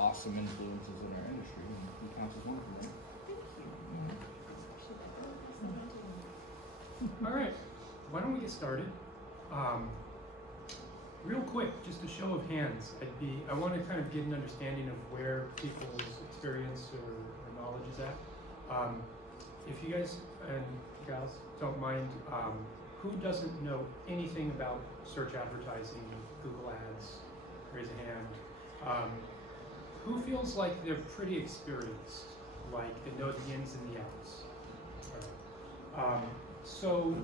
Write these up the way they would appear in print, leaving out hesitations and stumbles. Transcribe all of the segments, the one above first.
awesome influences in our industry, and he counts as one of them, right? All right, why don't we get started? Real quick, just a show of hands. I want to kind of get an understanding of where people's experience or knowledge is at. If you guys and gals don't mind, who doesn't know anything about search advertising, Google Ads? Raise a hand. Who feels like they're pretty experienced, like they know the ins and the outs? All right. So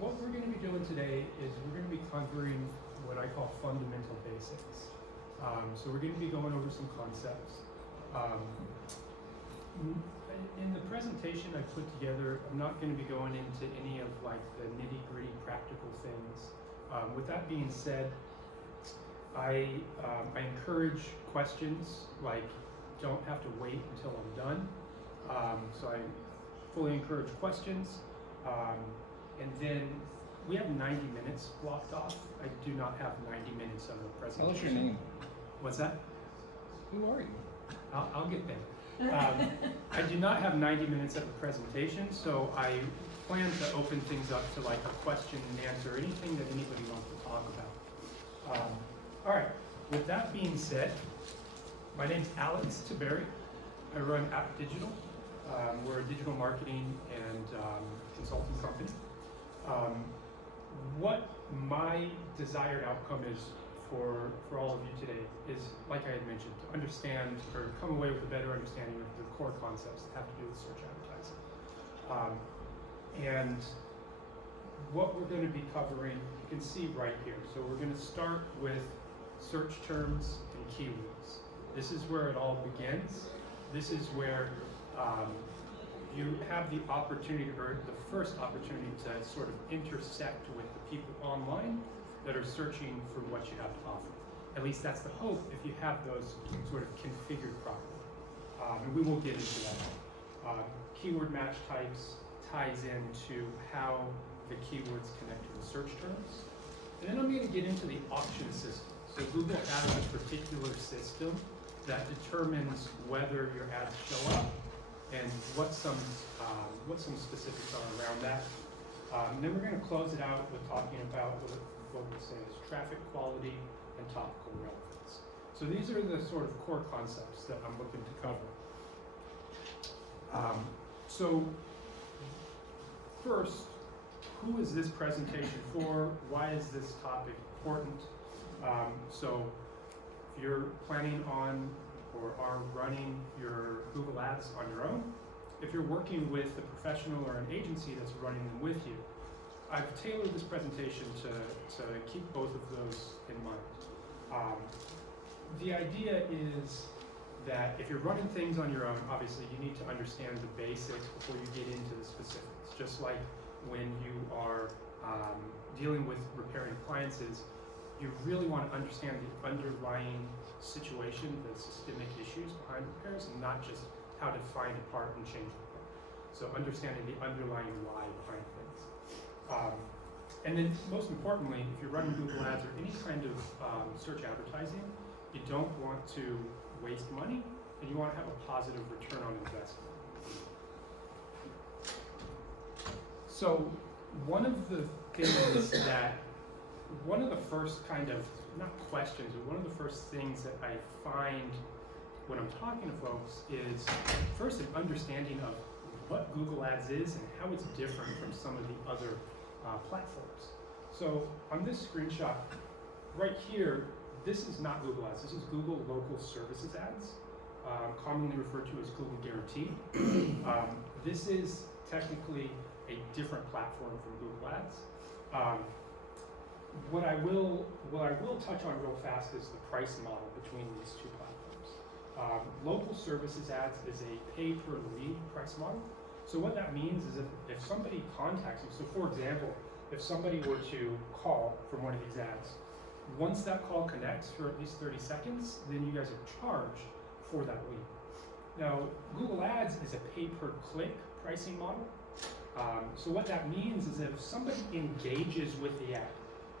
what we're going to be doing today is we're going to be covering what I call fundamental basics. So we're going to be going over some concepts. In the presentation I put together, I'm not going to be going into any of like the nitty-gritty practical things. With that being said, I encourage questions, like don't have to wait until I'm done. So I fully encourage questions. And then we have 90 minutes blocked off. I do not have 90 minutes of a presentation. Tell us your name. What's that? Who are you? I'll get there. I do not have 90 minutes of a presentation, so I plan to open things up to like a question and answer, anything that anybody wants to talk about. All right, with that being said, my name's Alex Tiberi. I run App Digital. We're a digital marketing and consulting company. What my desired outcome is for all of you today is, like I had mentioned, to understand or come away with a better understanding of the core concepts that have to do with search advertising. And what we're going to be covering, you can see right here. So we're going to start with search terms and keywords. This is where it all begins. This is where you have the opportunity, or the first opportunity, to sort of intersect with the people online that are searching for what you have to offer. At least that's the hope if you have those sort of configured properly. And we will get into that. Keyword match types ties into how the keywords connect to the search terms. And then I'm going to get into the auction system. So Google has a particular system that determines whether your ads show up and what some specifics are around that. And then we're going to close it out with talking about what we'll say is traffic quality and topical relevance. So these are the sort of core concepts that I'm looking to cover. So first, who is this presentation for? Why is this topic important? So if you're planning on or are running your Google Ads on your own, if you're working with a professional or an agency that's running them with you, I've tailored this presentation to keep both of those in mind. The idea is that if you're running things on your own, obviously you need to understand the basics before you get into the specifics. Just like when you are dealing with repairing appliances, you really want to understand the underlying situation, the systemic issues behind repairs, and not just how to find a part and change the part. So understanding the underlying why behind things. And then most importantly, if you're running Google Ads or any kind of search advertising, you don't want to waste money, and you want to have a positive return on investment. So one of the things that, one of the first kind of, not questions, but one of the first things that I find when I'm talking to folks is first an understanding of what Google Ads is and how it's different from some of the other platforms. So on this screenshot right here, this is not Google Ads, this is Google Local Services Ads, commonly referred to as Google Guaranteed. This is technically a different platform from Google Ads. What I will touch on real fast is the price model between these two platforms. Local Services Ads is a pay-per-lead price model. So what that means is if somebody contacts you, so for example, if somebody were to call from one of these ads, once that call connects for at least 30 seconds, then you guys are charged for that lead. Now, Google Ads is a pay-per-click pricing model. So what that means is that if somebody engages with the ad,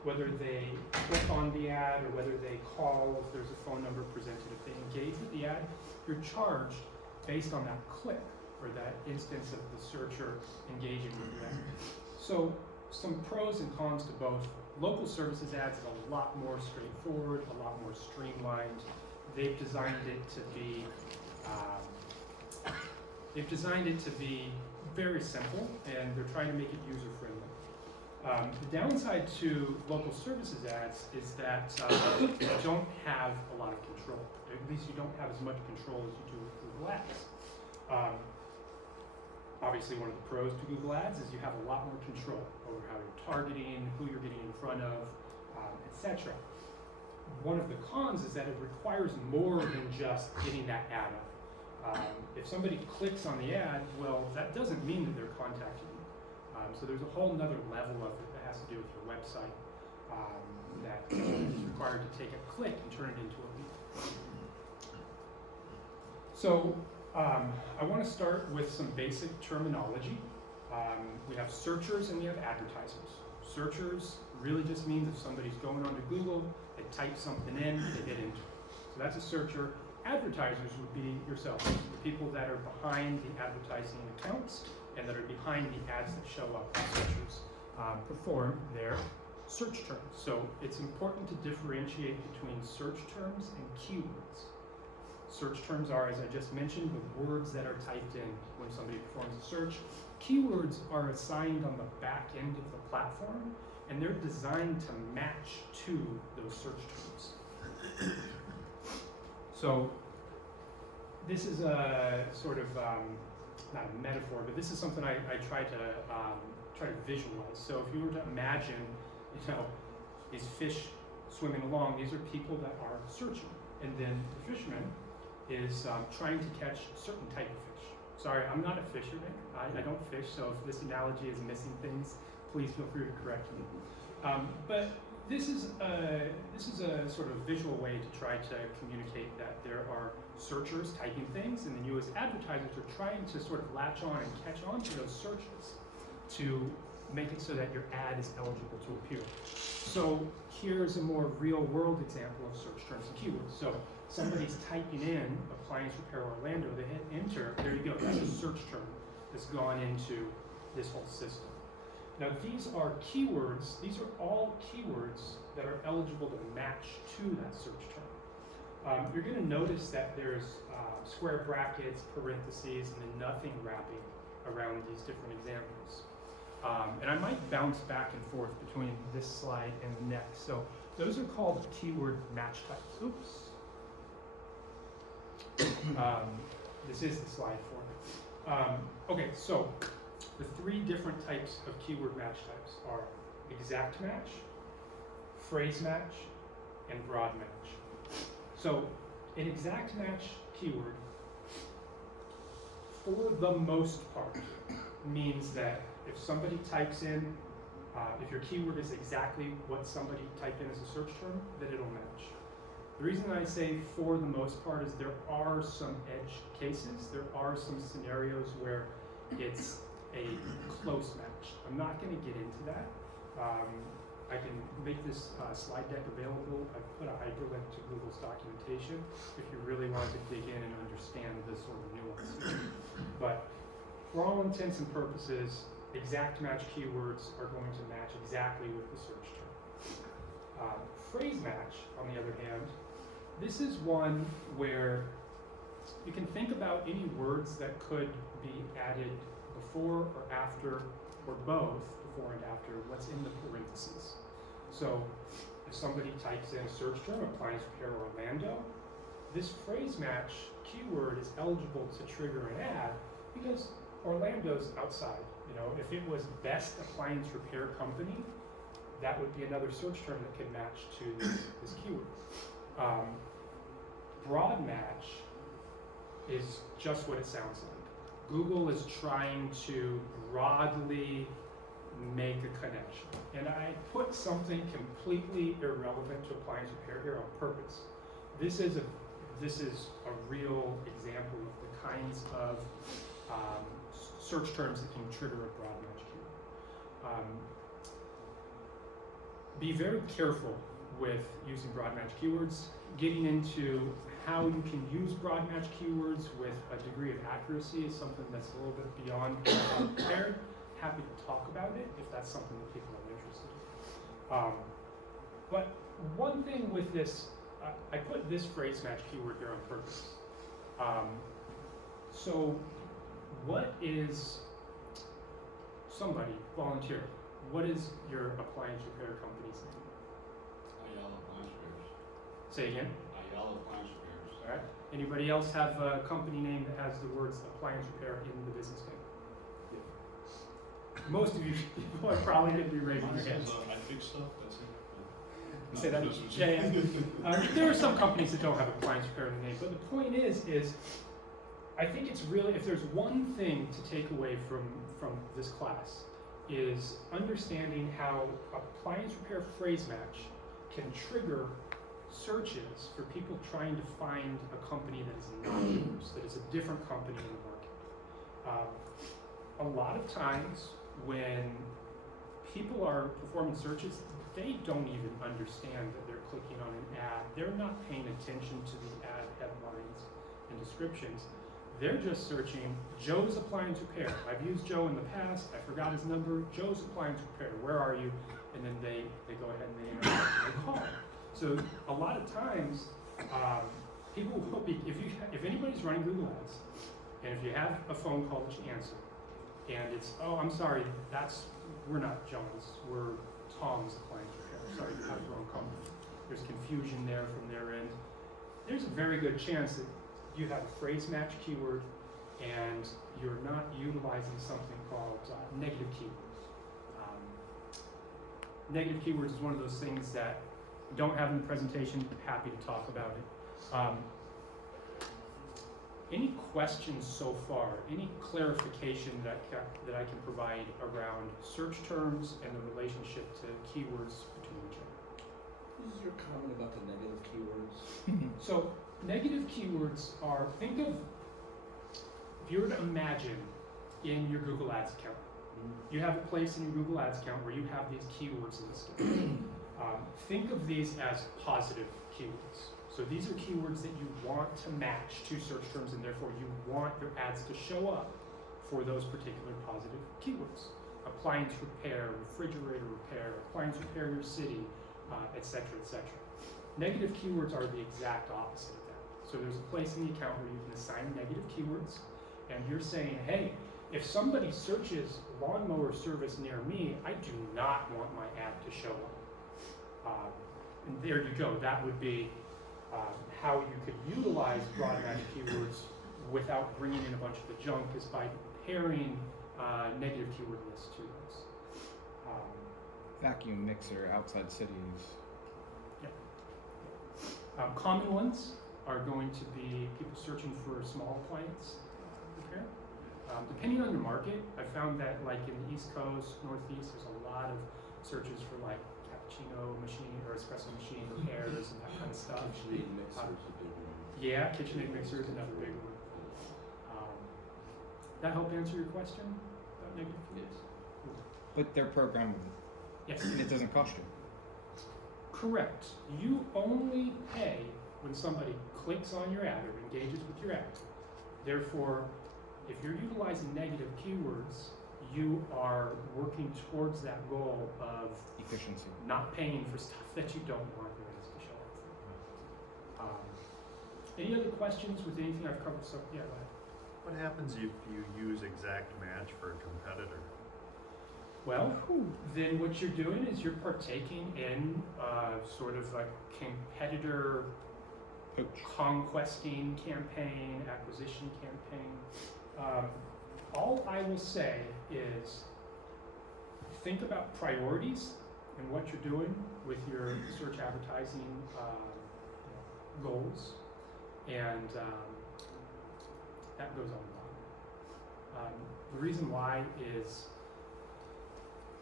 whether they click on the ad or whether they call if there's a phone number presented, if they engage with the ad, you're charged based on that click or that instance of the searcher engaging with the ad. So some pros and cons to both. Local services ads is a lot more straightforward, a lot more streamlined. They've designed it to be very simple, and they're trying to make it user-friendly. The downside to local services ads is that you don't have a lot of control. At least you don't have as much control as you do with Google Ads. Obviously, one of the pros to Google Ads is you have a lot more control over how you're targeting, who you're getting in front of, etc. One of the cons is that it requires more than just getting that ad up. If somebody clicks on the ad, well, that doesn't mean that they're contacting you. So there's a whole nother level of it that has to do with your website that is required to take a click and turn it into a lead. So I want to start with some basic terminology. We have searchers and we have advertisers. Searchers really just means if somebody's going onto Google, they type something in, they hit enter. So that's a searcher. Advertisers would be yourself, the people that are behind the advertising accounts and that are behind the ads that show up as searchers perform their search terms. So it's important to differentiate between search terms and keywords. Search terms are, as I just mentioned, the words that are typed in when somebody performs a search. Keywords are assigned on the back end of the platform, and they're designed to match to those search terms. So this is a sort of, not a metaphor, but this is something I try to visualize. So if you were to imagine, these fish swimming along, these are people that are searching, and then the fisherman is trying to catch a certain type of fish. Sorry, I'm not a fisherman. I don't fish, so if this analogy is missing things, please feel free to correct me. But this is a sort of visual way to try to communicate that there are searchers typing things, and then you as advertisers are trying to sort of latch on and catch on to those searches to make it so that your ad is eligible to appear. So here's a more real world example of search terms and keywords. So somebody's typing in appliance repair Orlando, they hit enter, there you go, that's a search term that's gone into this whole system. Now these are keywords, these are all keywords that are eligible to match to that search term. You're going to notice that there's square brackets, parentheses, and then nothing wrapping around these different examples. And I might bounce back and forth between this slide and the next. So those are called keyword match types. Oops. This is the slide for me. Okay, so the three different types of keyword match types are exact match, phrase match, and broad match. So an exact match keyword, for the most part, means that if somebody types in, if your keyword is exactly what somebody typed in as a search term, then it'll match. The reason I say for the most part is there are some edge cases. There are some scenarios where it's a close match. I'm not going to get into that. I can make this slide deck available. I've put a hyperlink to Google's documentation if you really want to dig in and understand this sort of nuance. But for all intents and purposes, exact match keywords are going to match exactly with the search term. Phrase match, on the other hand, this is one where you can think about any words that could be added before or after, or both before and after what's in the parentheses. So if somebody types in a search term, appliance repair Orlando, this phrase match keyword is eligible to trigger an ad because Orlando's outside. If it was best appliance repair company, that would be another search term that could match to this keyword. Broad match is just what it sounds like. Google is trying to broadly make a connection. And I put something completely irrelevant to appliance repair here on purpose. This is a real example of the kinds of search terms that can trigger a broad match keyword. be very careful with using broad match keywords, getting into how you can use broad match keywords with a degree of accuracy is something that's a little bit beyond what I'm prepared. Happy to talk about it if that's something that people are interested in. But one thing with this, I put this phrase match keyword here on purpose. So what is, somebody, volunteer, what is your appliance repair company's name? Ayala Appliance Repairs. Say again? Ayala Appliance Repairs. All right. Anybody else have a company name that has the words appliance repair in the business name? Yeah. Most of you people are probably going to be raising their hands. I fix stuff, that's it. Say that? Yeah. There are some companies that don't have appliance repair in the name, but the point is I think it's really, if there's one thing to take away from this class, is understanding how appliance repair phrase match can trigger searches for people trying to find a company that is not yours, that is a different company in the market. A lot of times when people are performing searches, they don't even understand that they're clicking on an ad. They're not paying attention to the ad headlines and descriptions. They're just searching Joe's Appliance Repair. I've used Joe in the past. I forgot his number. Joe's Appliance Repair. Where are you? And then they go ahead and they interact and they call. So a lot of times, people will be, if anybody's running Google Ads, and if you have a phone call that you answer, and it's, oh, I'm sorry, we're not John's, we're Tom's Appliance Repair. Sorry, you have the wrong company. There's confusion there from their end. There's a very good chance that you have a phrase match keyword and you're not utilizing something called negative keywords. Negative keywords is one of those things that we don't have in the presentation. Happy to talk about it. Any questions so far? Any clarification that I can provide around search terms and the relationship to keywords between each other? What is your comment about the negative keywords? So negative keywords are, think of, if you were to imagine in your Google Ads account, you have a place in your Google Ads account where you have these keywords listed. Think of these as positive keywords. So these are keywords that you want to match to search terms, and therefore you want your ads to show up for those particular positive keywords. Appliance repair, refrigerator repair, appliance repair your city, etc., etc. Negative keywords are the exact opposite of that. So there's a place in the account where you can assign negative keywords, and you're saying, hey, if somebody searches lawnmower service near me, I do not want my ad to show up. And there you go. That would be how you could utilize broad match keywords without bringing in a bunch of the junk, is by pairing negative keyword lists to those. Vacuum mixer outside cities. Common ones are going to be people searching for a small appliance repair. Depending on your market, I found that like in the East Coast, Northeast, there's a lot of searches for like cappuccino machine or espresso machine repairs and that kind of stuff. KitchenAid mixer is a big one. Yeah, KitchenAid mixer is another big one. That help answer your question about negative keywords? But they're programmable. Yes. And it doesn't cost you. Correct. You only pay when somebody clicks on your ad or engages with your ad. Therefore, if you're utilizing negative keywords, you are working towards that goal of Efficiency. not paying for stuff that you don't want your ads to show up for. Any other questions with anything I've covered? So, yeah, go ahead. What happens if you use exact match for a competitor? Well, then what you're doing is you're partaking in sort of a competitor conquesting campaign, acquisition campaign. All I will say is think about priorities and what you're doing with your search advertising goals, and that goes on. The reason why is,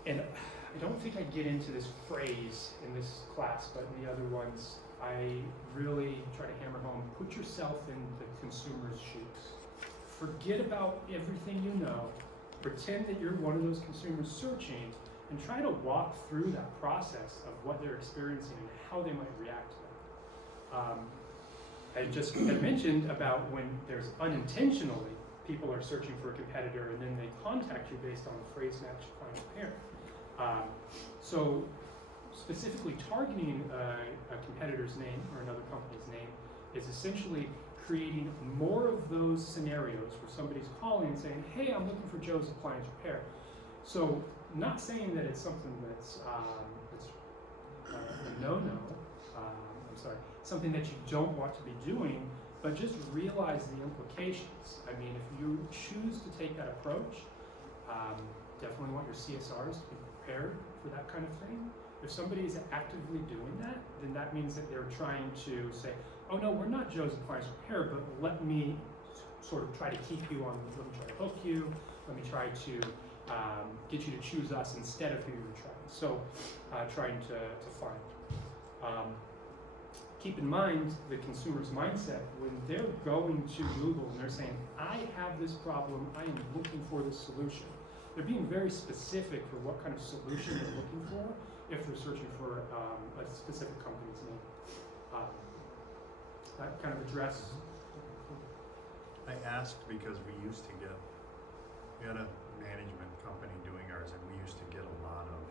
and I don't think I get into this phrase in this class, but in the other ones, I really try to hammer home, put yourself in the consumer's shoes. Forget about everything you know. Pretend that you're one of those consumers searching, and try to walk through that process of what they're experiencing and how they might react to that. I just had mentioned about when there's unintentionally people are searching for a competitor and then they contact you based on a phrase match appliance pair. So specifically targeting a competitor's name or another company's name is essentially creating more of those scenarios where somebody's calling and saying, hey, I'm looking for Joe's appliance repair. So not saying that it's something that's a no-no, something that you don't want to be doing, but just realize the implications. I mean, if you choose to take that approach, definitely want your CSRs to be prepared for that kind of thing. If somebody is actively doing that, then that means that they're trying to say, oh no, we're not Joe's appliance repair, but let me sort of try to keep you on, let me try to hook you, let me try to get you to choose us instead of who you're trying. So trying to find. Keep in mind the consumer's mindset when they're going to Google and they're saying, I have this problem, I am looking for this solution. They're being very specific for what kind of solution they're looking for if they're searching for a specific company's name. That kind of address. I asked because we had a management company doing ours, and we used to get a lot of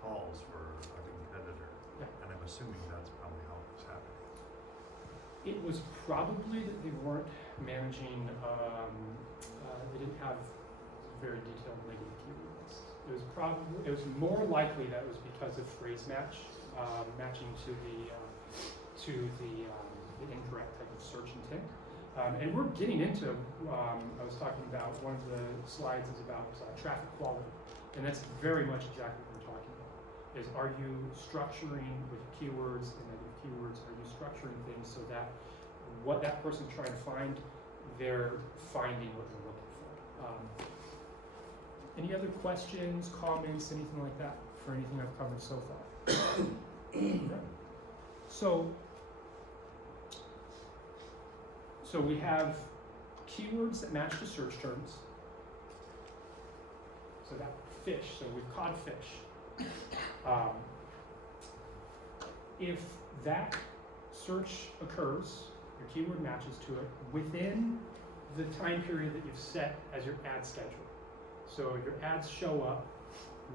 calls for a competitor. Yeah. And I'm assuming that's probably how it was happening. It was probably that they weren't managing, they didn't have very detailed negative keyword lists. It was more likely that it was because of phrase match, matching to the incorrect type of search intent. And we're getting into, I was talking about, one of the slides is about traffic quality. And that's very much exactly what we're talking about. Is are you structuring with keywords and negative keywords, are you structuring things so that what that person's trying to find, they're finding what they're looking for. Any other questions, comments, anything like that for anything I've covered so far? So we have keywords that match to search terms. So that fish, so we've caught a fish. If that search occurs, your keyword matches to it within the time period that you've set as your ad schedule. So your ads show up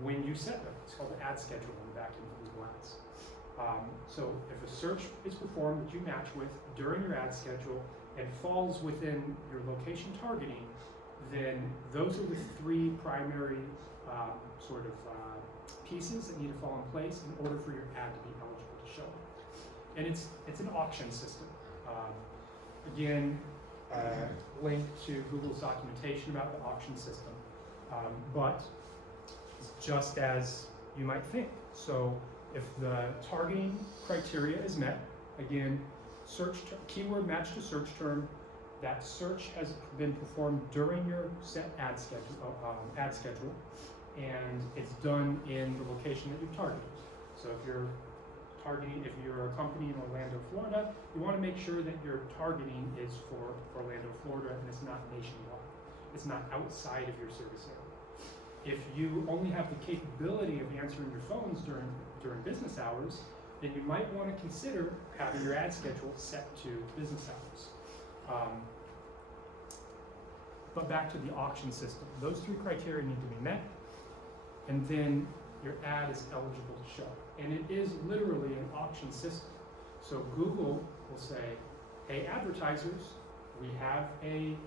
when you set them. It's called the ad schedule in the back end of Google Ads. So if a search is performed that you match with during your ad schedule and falls within your location targeting, then those are the three primary pieces that need to fall in place in order for your ad to be eligible to show. And it's an auction system. Again, link to Google's documentation about the auction system. But it's just as you might think. So if the targeting criteria is met, again, keyword match to search term, that search has been performed during your set ad schedule, and it's done in the location that you've targeted. So if you're a company in Orlando, Florida, you want to make sure that your targeting is for Orlando, Florida, and it's not nationwide. It's not outside of your service area. If you only have the capability of answering your phones during business hours, then you might want to consider having your ad schedule set to business hours. But back to the auction system. Those three criteria need to be met, and then your ad is eligible to show. And it is literally an auction system. So Google will say, hey advertisers, we have a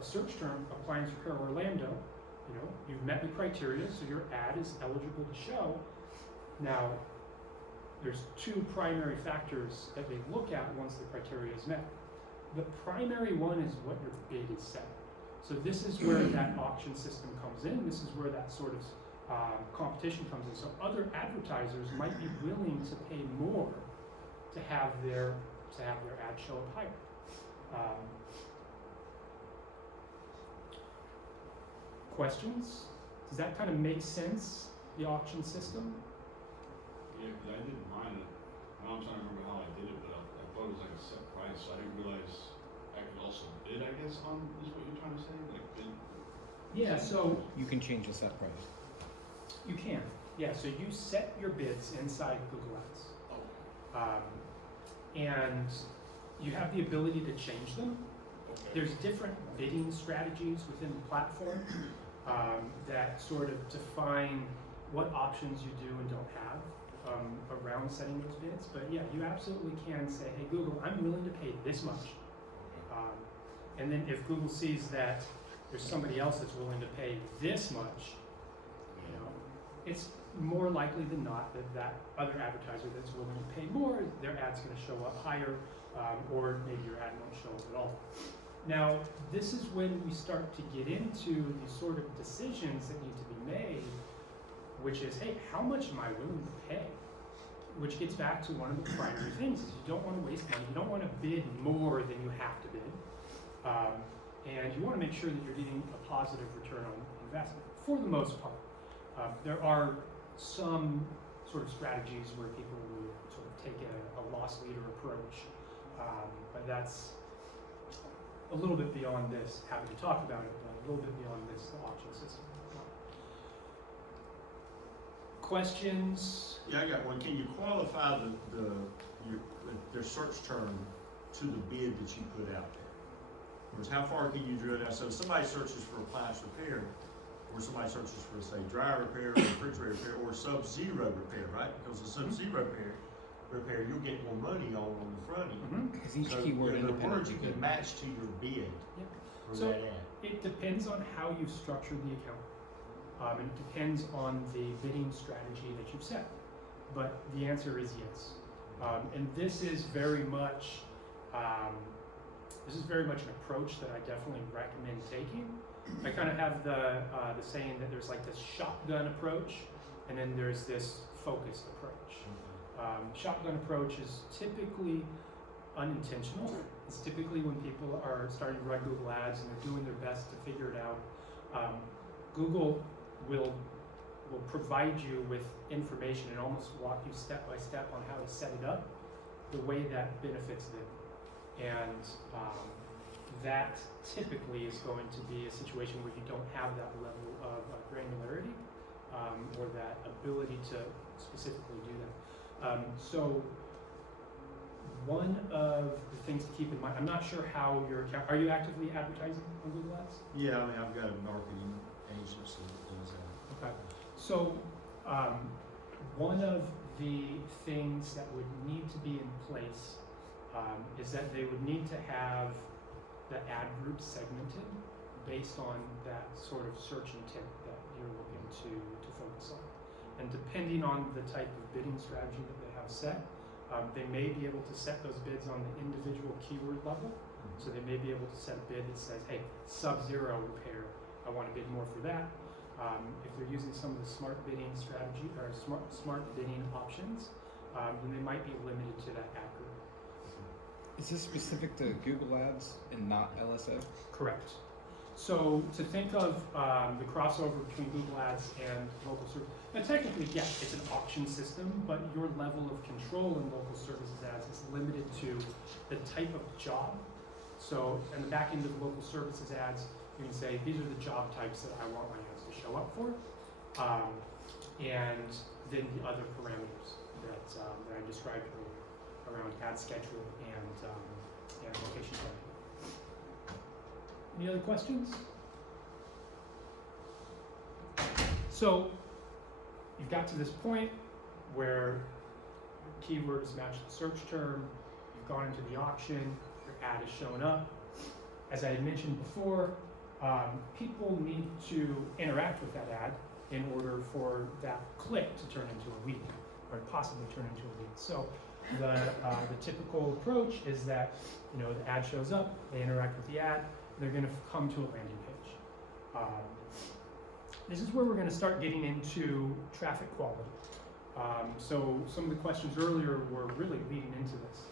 search term, appliance repair Orlando. You've met the criteria, so your ad is eligible to show. Now, there's two primary factors that they look at once the criteria is met. The primary one is what your bid is set. So this is where that auction system comes in. This is where that sort of competition comes in. So other advertisers might be willing to pay more to have their ad show up higher. Questions? Does that kind of make sense, the auction system? Yeah, because I didn't mind it. Now I'm trying to remember how I did it, but I thought it was like a set price, so I didn't realize I could also bid, I guess, on, is what you're trying to say? Like bid? Yeah, so You can change the set price. you can. Yeah, so you set your bids inside Google Ads. And you have the ability to change them. Okay. There's different bidding strategies within the platform that sort of define what options you do and don't have around setting those bids. But yeah, you absolutely can say, hey Google, I'm willing to pay this much. And then if Google sees that there's somebody else that's willing to pay this much, you know, it's more likely than not that that other advertiser that's willing to pay more, their ad's going to show up higher, or maybe your ad won't show up at all. Now, this is when we start to get into the sort of decisions that need to be made, which is, hey, how much am I willing to pay? Which gets back to one of the primary things, is you don't want to waste money, you don't want to bid more than you have to bid, and you want to make sure that you're getting a positive return on investment, for the most part. There are some sort of strategies where people will sort of take a loss leader approach, but that's a little bit beyond this. Happy to talk about it, but a little bit beyond this auction system. Questions? Yeah, I got one. Can you qualify their search term to the bid that you put out there? Because how far can you drill down? So if somebody searches for appliance repair, or somebody searches for, say, dryer repair, or refrigerator repair, or sub-zero repair, right? Because the sub-zero repair, you'll get more money on the front end. Because each So, keyword in other words, independently you good. can match to your bid Yeah. for So- that ad. It depends on how you've structured the account. And it depends on the bidding strategy that you've set. But the answer is yes. And this is very much an approach that I definitely recommend taking. I kind of have the saying that there's like this shotgun approach, and then there's this focused approach. Shotgun approach is typically unintentional. It's typically when people are starting to run Google Ads and they're doing their best to figure it out. Google will provide you with information and almost walk you step by step on how to set it up the way that benefits them. And that typically is going to be a situation where you don't have that level of granularity or that ability to specifically do that. So one of the things to keep in mind, I'm not sure how your account, are you actively advertising on Google Ads? Yeah, I mean, I've got a marketing agency that does that. Okay. So one of the things that would need to be in place is that they would need to have the ad group segmented based on that sort of search intent that you're looking to focus on. And depending on the type of bidding strategy that they have set, they may be able to set those bids on the individual keyword level. So they may be able to set a bid that says, hey, sub-zero repair, I want to bid more for that. If they're using some of the smart bidding strategy or smart bidding options, then they might be limited to that ad group. Is this specific to Google Ads and not LSA? Correct. So to think of the crossover between Google Ads and local service, now technically, yeah, it's an auction system, but your level of control in local services ads is limited to the type of job. So in the back end of local services ads, you can say, these are the job types that I want my ads to show up for, and then the other parameters that I described earlier around ad schedule and location targeting. Any other questions? So you've got to this point where keywords match the search term, you've gone into the auction, your ad has shown up. As I had mentioned before, people need to interact with that ad in order for that click to turn into a lead, or possibly turn into a lead. So the typical approach is that, you know, the ad shows up, they interact with the ad, they're going to come to a landing page. This is where we're going to start getting into traffic quality. So some of the questions earlier were really leading into this.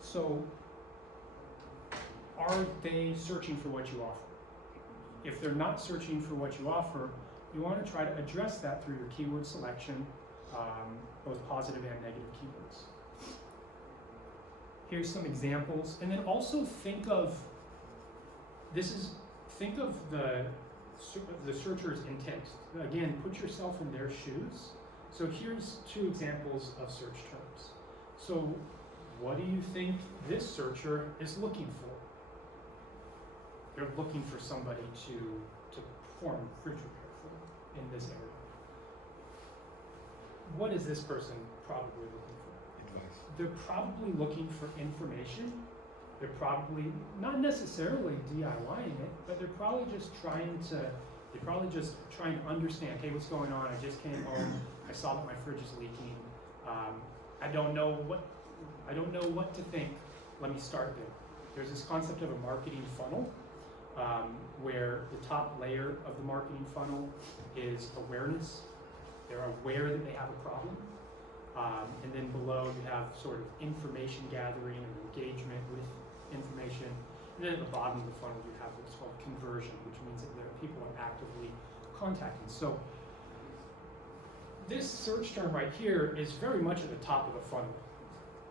So are they searching for what you offer? If they're not searching for what you offer, you want to try to address that through your keyword selection, both positive and negative keywords. Here's some examples, and then also think of the the searcher's intent. Again, put yourself in their shoes. So here's 2 examples of search terms. So what do you think this searcher is looking for? They're looking for somebody to perform fridge repair for them in this area. What is this person probably looking for? Advice. They're probably looking for information. They're probably not necessarily DIYing it, but they're probably just trying to understand, hey, what's going on? I just came home. I saw that my fridge is leaking. I don't know what to think. Let me start there. There's this concept of a marketing funnel, where the top layer of the marketing funnel is awareness. They're aware that they have a problem. And then below you have sort of information gathering and engagement with information. And then at the bottom of the funnel you have what's called conversion, which means that people are actively contacting. So this search term right here is very much at the top of the funnel.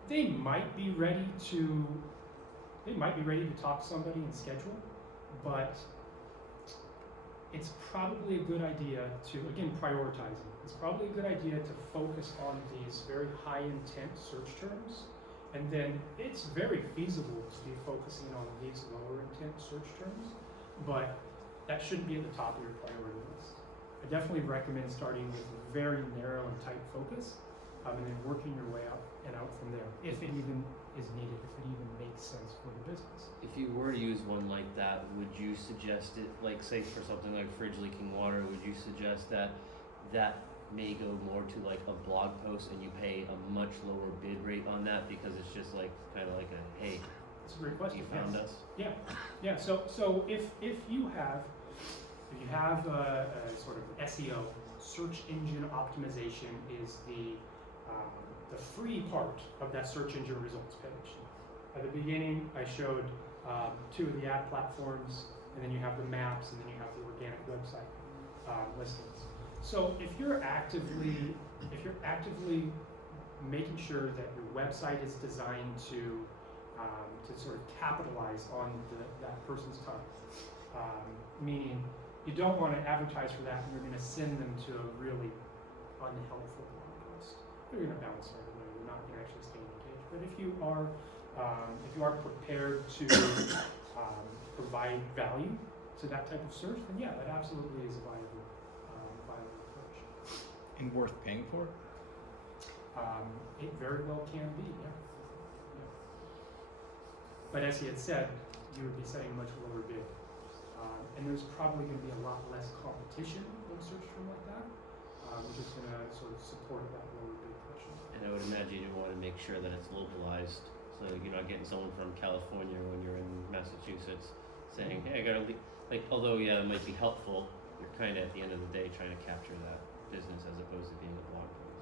They might be ready to talk to somebody and schedule, but it's probably a good idea to, again, prioritizing. It's probably a good idea to focus on these very high intent search terms, and then it's very feasible to be focusing on these lower intent search terms, but that shouldn't be at the top of your priority list. I definitely recommend starting with a very narrow and tight focus, and then working your way up and out from there, if it even is needed, if it even makes sense for the business. If you were to use one like that, would you suggest it, like say for something like fridge leaking water, would you suggest that that may go more to like a blog post and you pay a much lower bid rate on that because it's just like kind of like a, hey, That's a great question. you found yes. us? Yeah. So if you have a sort of SEO, search engine optimization is the free part of that search engine results page. At the beginning, I showed 2 of the ad platforms, and then you have the maps, and then you have the organic website listings. So if you're actively making sure that your website is designed to sort of capitalize on that person's time, meaning you don't want to advertise for that and you're going to send them to a really unhelpful blog post. You're going to bounce right away. You're not going to actually stay engaged. But if you are prepared to provide value to that type of search, then yeah, that absolutely is a viable approach. And worth paying for? It very well can be, yeah. But as he had said, you would be setting a much lower bid. And there's probably going to be a lot less competition with a search term like that, which is going to sort of support that lower bid threshold. And I would imagine you want to make sure that it's localized, so you're not getting someone from California when you're in Massachusetts saying, hey, I got a leak. Like, although, yeah, it might be helpful, you're kind of, at the end of the day, trying to capture that business as opposed to being a blog post.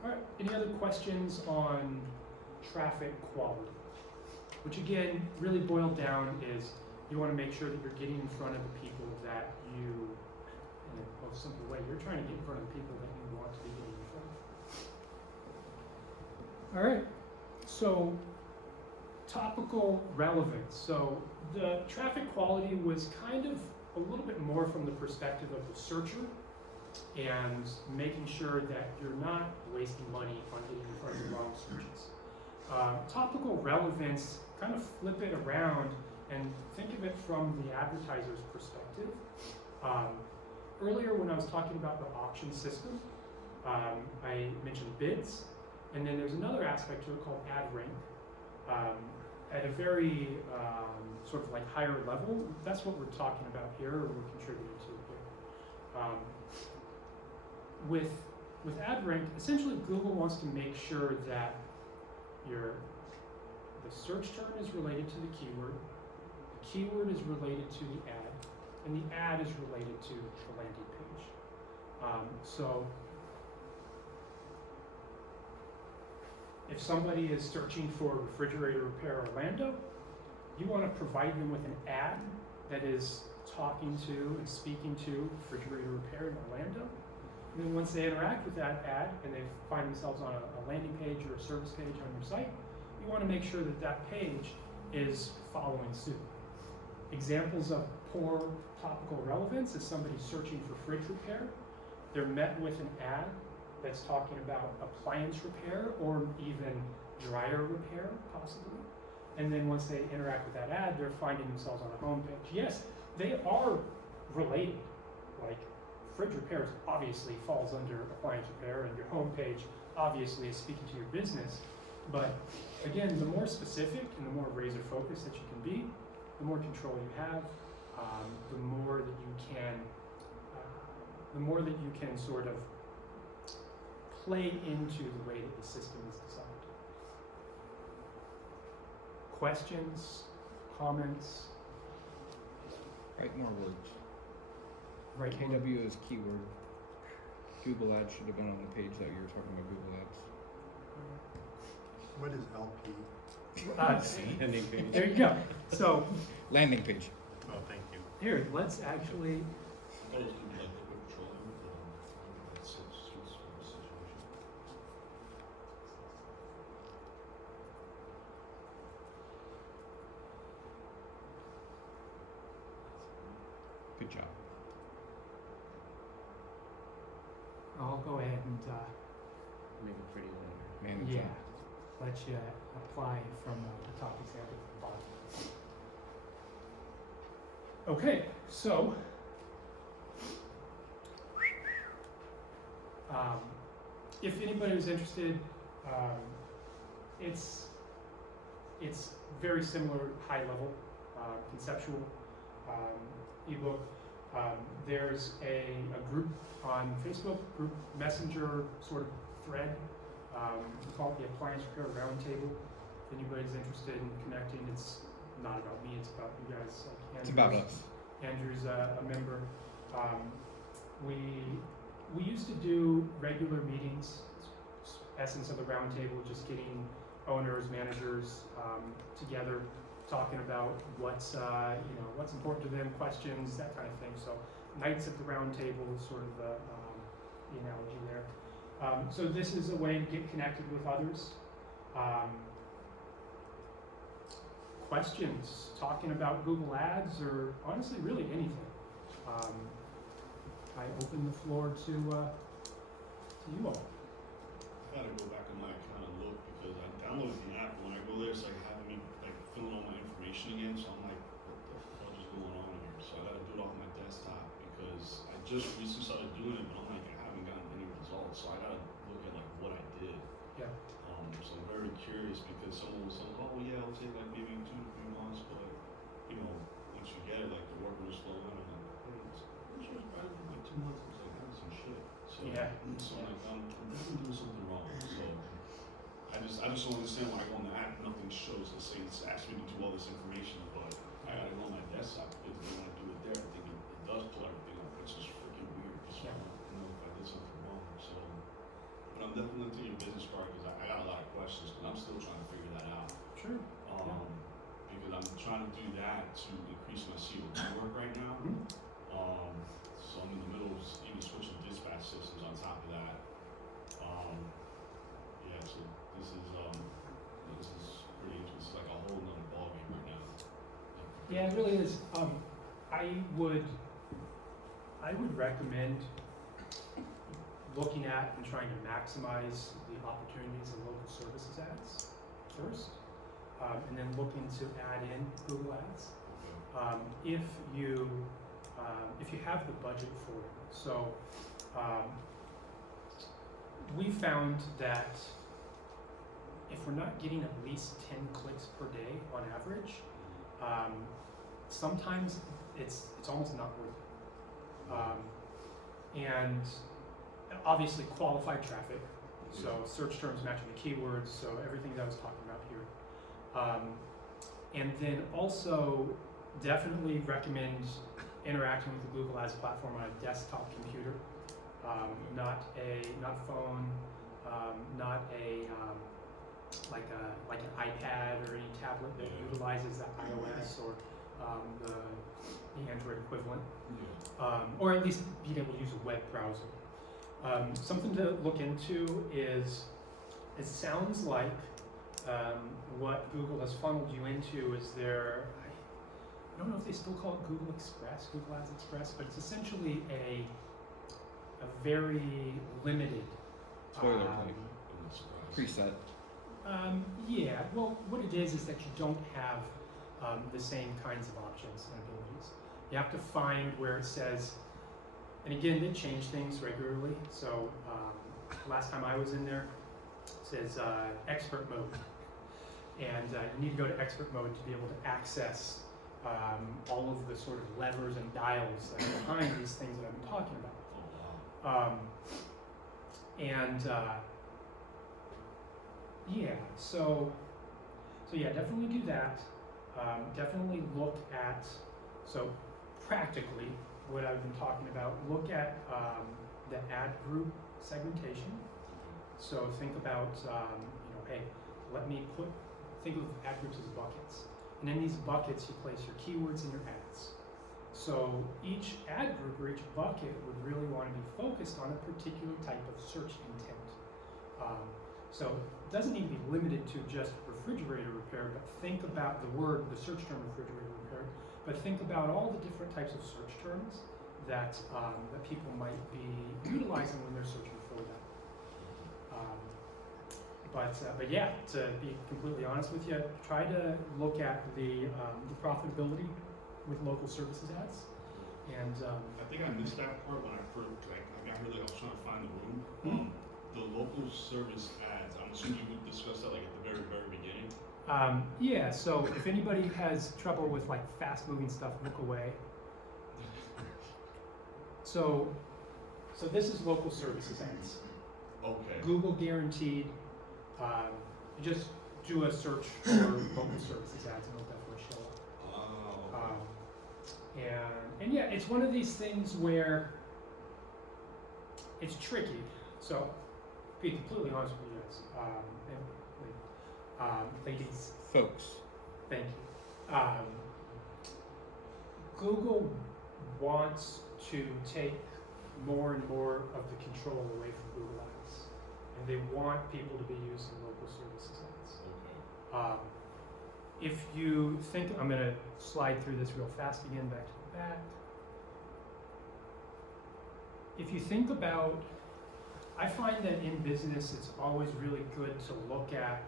All right, any other questions on traffic quality? Which again, really boiled down is you want to make sure that you're getting in front of the people that you, in a most simple way, you're trying to get in front of the people that you want to be getting in front of. All right, so topical relevance. So the traffic quality was kind of a little bit more from the perspective of the searcher and making sure that you're not wasting money on getting in front of the wrong searches. Topical relevance, kind of flip it around and think of it from the advertiser's perspective. Earlier when I was talking about the auction system, I mentioned bids, and then there's another aspect to it called ad rank. At a very sort of like higher level, that's what we're talking about here, or we're contributing to here. With ad rank, essentially Google wants to make sure that the search term is related to the keyword is related to the ad, and the ad is related to the landing page. So if somebody is searching for refrigerator repair Orlando, you want to provide them with an ad that is talking to and speaking to refrigerator repair in Orlando. And then once they interact with that ad and they find themselves on a landing page or a service page on your site, you want to make sure that that page is following suit. Examples of poor topical relevance is somebody searching for fridge repair. They're met with an ad that's talking about appliance repair or even dryer repair, possibly. And then once they interact with that ad, they're finding themselves on a homepage. Yes, they are related. Like, fridge repairs obviously falls under appliance repair, and your homepage obviously is speaking to your business. But again, the more specific and the more razor focused that you can be, the more control you have, the more that you can sort of play into the way that the system is designed. Questions, comments? Write more words. Right. KW is keyword. Google Ads should have been on the page that you were talking about Google Ads. What is LP? Landing page. There you go. So Landing page. Oh, thank you. here, let's actually. I thought it was gonna be like liquid petroleum, that suits the situation. Good job. I'll go ahead and Make it pretty later. Manage it. let you apply from the top example at the bottom. Okay, so if anybody is interested, it's very similar, high level, conceptual ebook. There's a group on Facebook, group messenger sort of thread. We call it the Appliance Repair Roundtable. If anybody's interested in connecting, it's not about me, it's about you guys. Like It's about us. Andrew's a member. We used to do regular meetings, essence of the roundtable, just getting owners, managers together, talking about what's what's important to them, questions, that kind of thing. So nights at the roundtable is sort of the analogy there. So this is a way to get connected with others. Questions, talking about Google Ads, or honestly, really anything. I open the floor to you all. I gotta go back on my account and look because I downloaded the app. When I go there, it's like having me like filling all my information again. So I'm like, what the fuck is going on here? So I gotta do it off my desktop because I just recently started doing it, but I'm like, I haven't gotten any results. So I gotta look at like what I did. Yeah. So I'm very curious because someone was like, oh yeah, it'll take like maybe 2 to 3 months, but like, once you get it, like the work will just flow in. I'm like, hey, I'm sure it's probably like 2 months. It's like having some shit. So Yeah. So like I'm definitely doing something wrong. So I just don't understand why I go on the app, nothing shows. It's asking me to do all this information, but I gotta go on my desktop because they want to do it there. I think it does pull everything up, which is freaking weird. So I don't know if I did something wrong. So, but I'm definitely into your business card because I got a lot of questions, but I'm still trying to figure that out. Sure. Because I'm trying to do that to increase my CO2 work right now. So I'm in the middle of even switching dispatch systems on top of that. Yeah, so this is pretty interesting. This is like a whole nother ballgame right now. Yeah, it really is. I would recommend looking at and trying to maximize the opportunities of local services ads first, and then looking to add in Google Ads if you have the budget for it. So we found that if we're not getting at least 10 clicks per day on average, sometimes it's almost not worth it. And obviously qualified traffic, so search terms matching the keywords, so everything that I was talking about here. And then also definitely recommend interacting with the Google Ads platform on a desktop computer, not phone, not like an iPad or any tablet that utilizes the iOS or the Android equivalent, or at least being able to use a web browser. Something to look into is, it sounds like what Google has funneled you into is I don't know if they still call it Google Express, Google Ads Express, but it's essentially a very limited. Boilerplate. Preset. Yeah, well, what it is that you don't have the same kinds of options and abilities. You have to find where it says, and again, they change things regularly. So last time I was in there, it says expert mode. And you need to go to expert mode to be able to access all of the sort of levers and dials that are behind these things that I've been talking about. Yeah, so yeah, definitely do that. Definitely look at, so practically, what I've been talking about, look at the ad group segmentation. So think about, hey, think of ad groups as buckets. And in these buckets, you place your keywords and your ads. So each ad group or each bucket would really want to be focused on a particular type of search intent. So it doesn't need to be limited to just refrigerator repair, but think about the search term refrigerator repair, but think about all the different types of search terms that people might be utilizing when they're searching for that. But yeah, to be completely honest with you, try to look at the profitability with local services ads. And I think I missed that part when I first, I got here, I was trying to find the room. The local service ads, I'm assuming you would discuss that like at the very, very beginning. yeah, so if anybody has trouble with like fast moving stuff, look away. So this is local services ads. Okay. Google guaranteed. You just do a search for local services ads and it'll definitely show up. Oh, okay. And yeah, it's one of these things where it's tricky. So, to be completely honest with you guys, ladies, Folks. thank you. Google wants to take more and more of the control away from Google Ads, and they want people to be using local services ads. Okay. If you think, I'm going to slide through this real fast again, back to the back. If you think about, I find that in business it's always really good to look at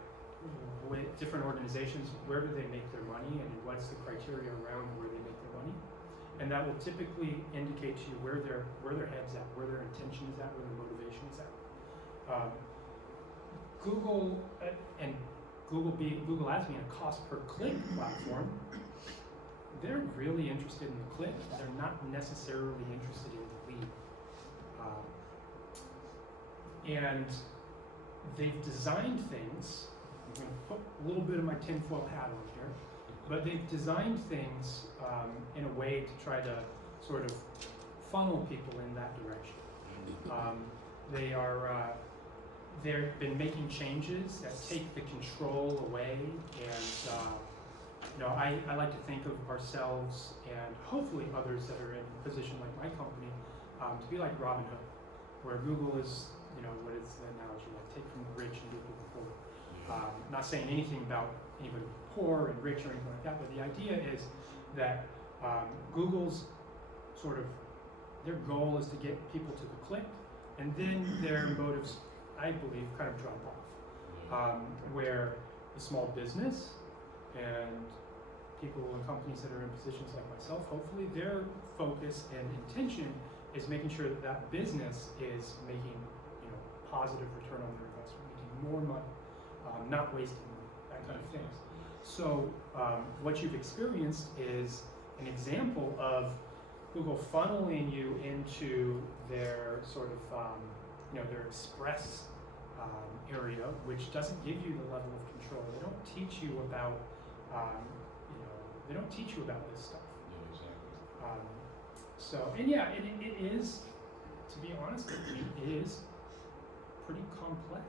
with different organizations, where do they make their money and what's the criteria around where they make their money. And that will typically indicate to you where their head's at, where their intention is at, where their motivation is at. Google and Google Ads being a cost per click platform, they're really interested in the click. They're not necessarily interested in the lead. And they've designed things, I'm going to put a little bit of my tinfoil hat on here, but they've designed things in a way to try to sort of funnel people in that direction. They've been making changes that take the control away, and I like to think of ourselves and hopefully others that are in a position like my company to be like Robin Hood, where Google is, what is the analogy, like take from the rich and give to the poor. Not saying anything about anybody poor and rich or anything like that, but the idea is that Google's sort of, their goal is to get people to the click, and then their motives, I believe, kind of drop off. Where the small business and people and companies that are in positions like myself, hopefully their focus and intention is making sure that that business is making positive return on their investment, making more money, not wasting money, that kind of things. So what you've experienced is an example of Google funneling you into their sort of, their express area, which doesn't give you the level of control. They don't teach you about, they don't teach you about this stuff. Yeah, exactly. And yeah, it is, to be honest with you, it is pretty complex.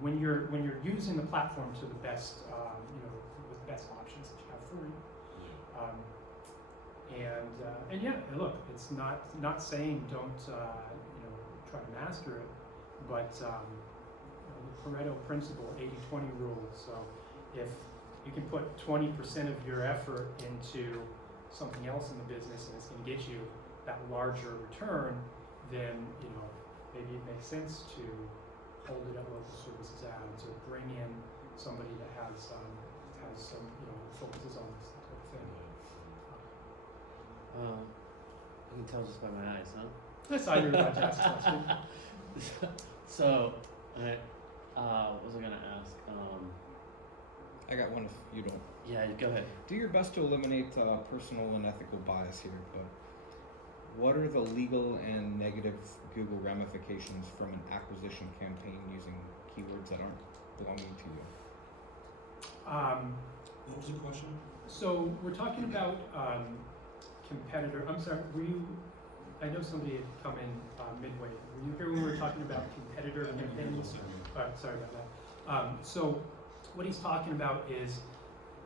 When you're using the platform to the best, with the best options that you have for you. And yeah, look, it's not saying don't try to master it, but the Pareto principle, 80-20 rule. So if you can put 20% of your effort into something else in the business and it's gonna get you that larger return, then, you know, maybe it makes sense to hold it at local services ads or bring in somebody that has some, you know, focuses on this type of thing. You can tell just by my eyes, huh? That's how you're about to ask a question. So, what was I gonna ask? I got one if you don't. Yeah, go ahead. Do your best to eliminate personal and ethical bias here, but what are the legal and negative Google ramifications from an acquisition campaign using keywords that aren't belonging to you? What was the question? So we're talking about competitor. I'm sorry. Were you? I know somebody had come in midway. Were you here when we were talking about competitor campaigns? Sorry about that. So what he's talking about is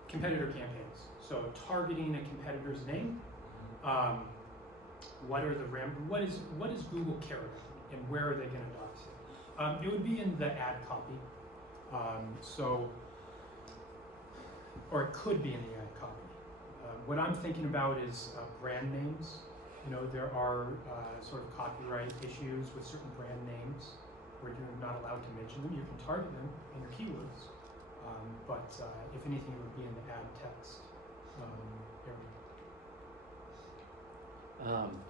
competitor campaigns. So targeting a competitor's name. What are the what is Google care about, and where are they going to dox it? It would be in the ad copy. Or it could be in the ad copy. What I'm thinking about is brand names. You know, there are sort of copyright issues with certain brand names where you're not allowed to mention them. You can target them in your keywords, but if anything, it would be in the ad text area.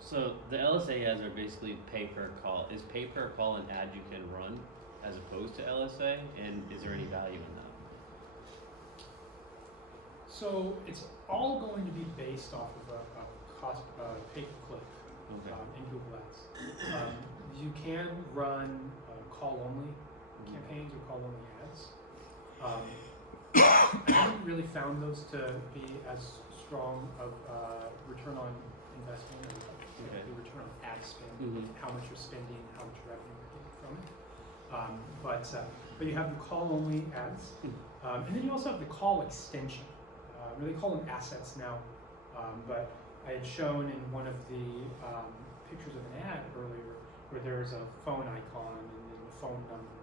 So the LSA ads are basically pay per call. Is pay per call an ad you can run as opposed to LSA, and is there any value in that? So it's all going to be based off of a cost pay-per-click in Google Ads. You can run call-only campaigns or call-only ads. I haven't really found those to be as strong of return on investment or the return on ad spend, how much you're spending, how much revenue you're getting from it. But you have the call-only ads, and then you also have the call extension. They call them assets now, but I had shown in one of the pictures of an ad earlier where there's a phone icon and then the phone number.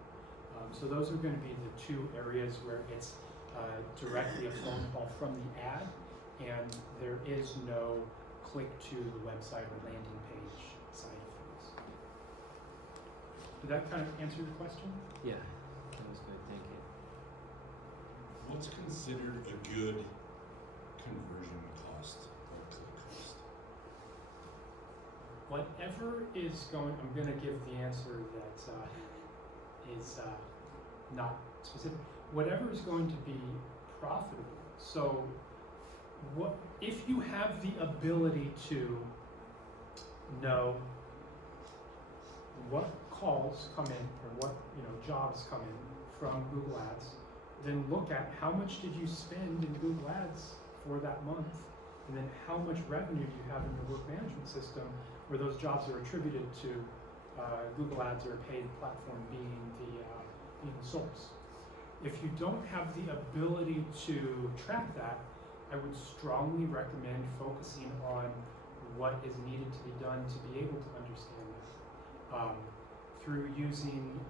So those are going to be the two areas where it's directly a phone call from the ad, and there is no click to the website or landing page side of things. Did that kind of answer your question? Yeah, that was good. Thank you. What's considered a good conversion cost or click cost? Whatever is going, I'm going to give the answer that is not specific. Whatever is going to be profitable. So, what if you have the ability to know what calls come in or what jobs come in from Google Ads, then look at how much did you spend in Google Ads for that month, and then how much revenue do you have in your work management system where those jobs are attributed to Google Ads or a paid platform being the source. If you don't have the ability to track that, I would strongly recommend focusing on what is needed to be done to be able to understand that through using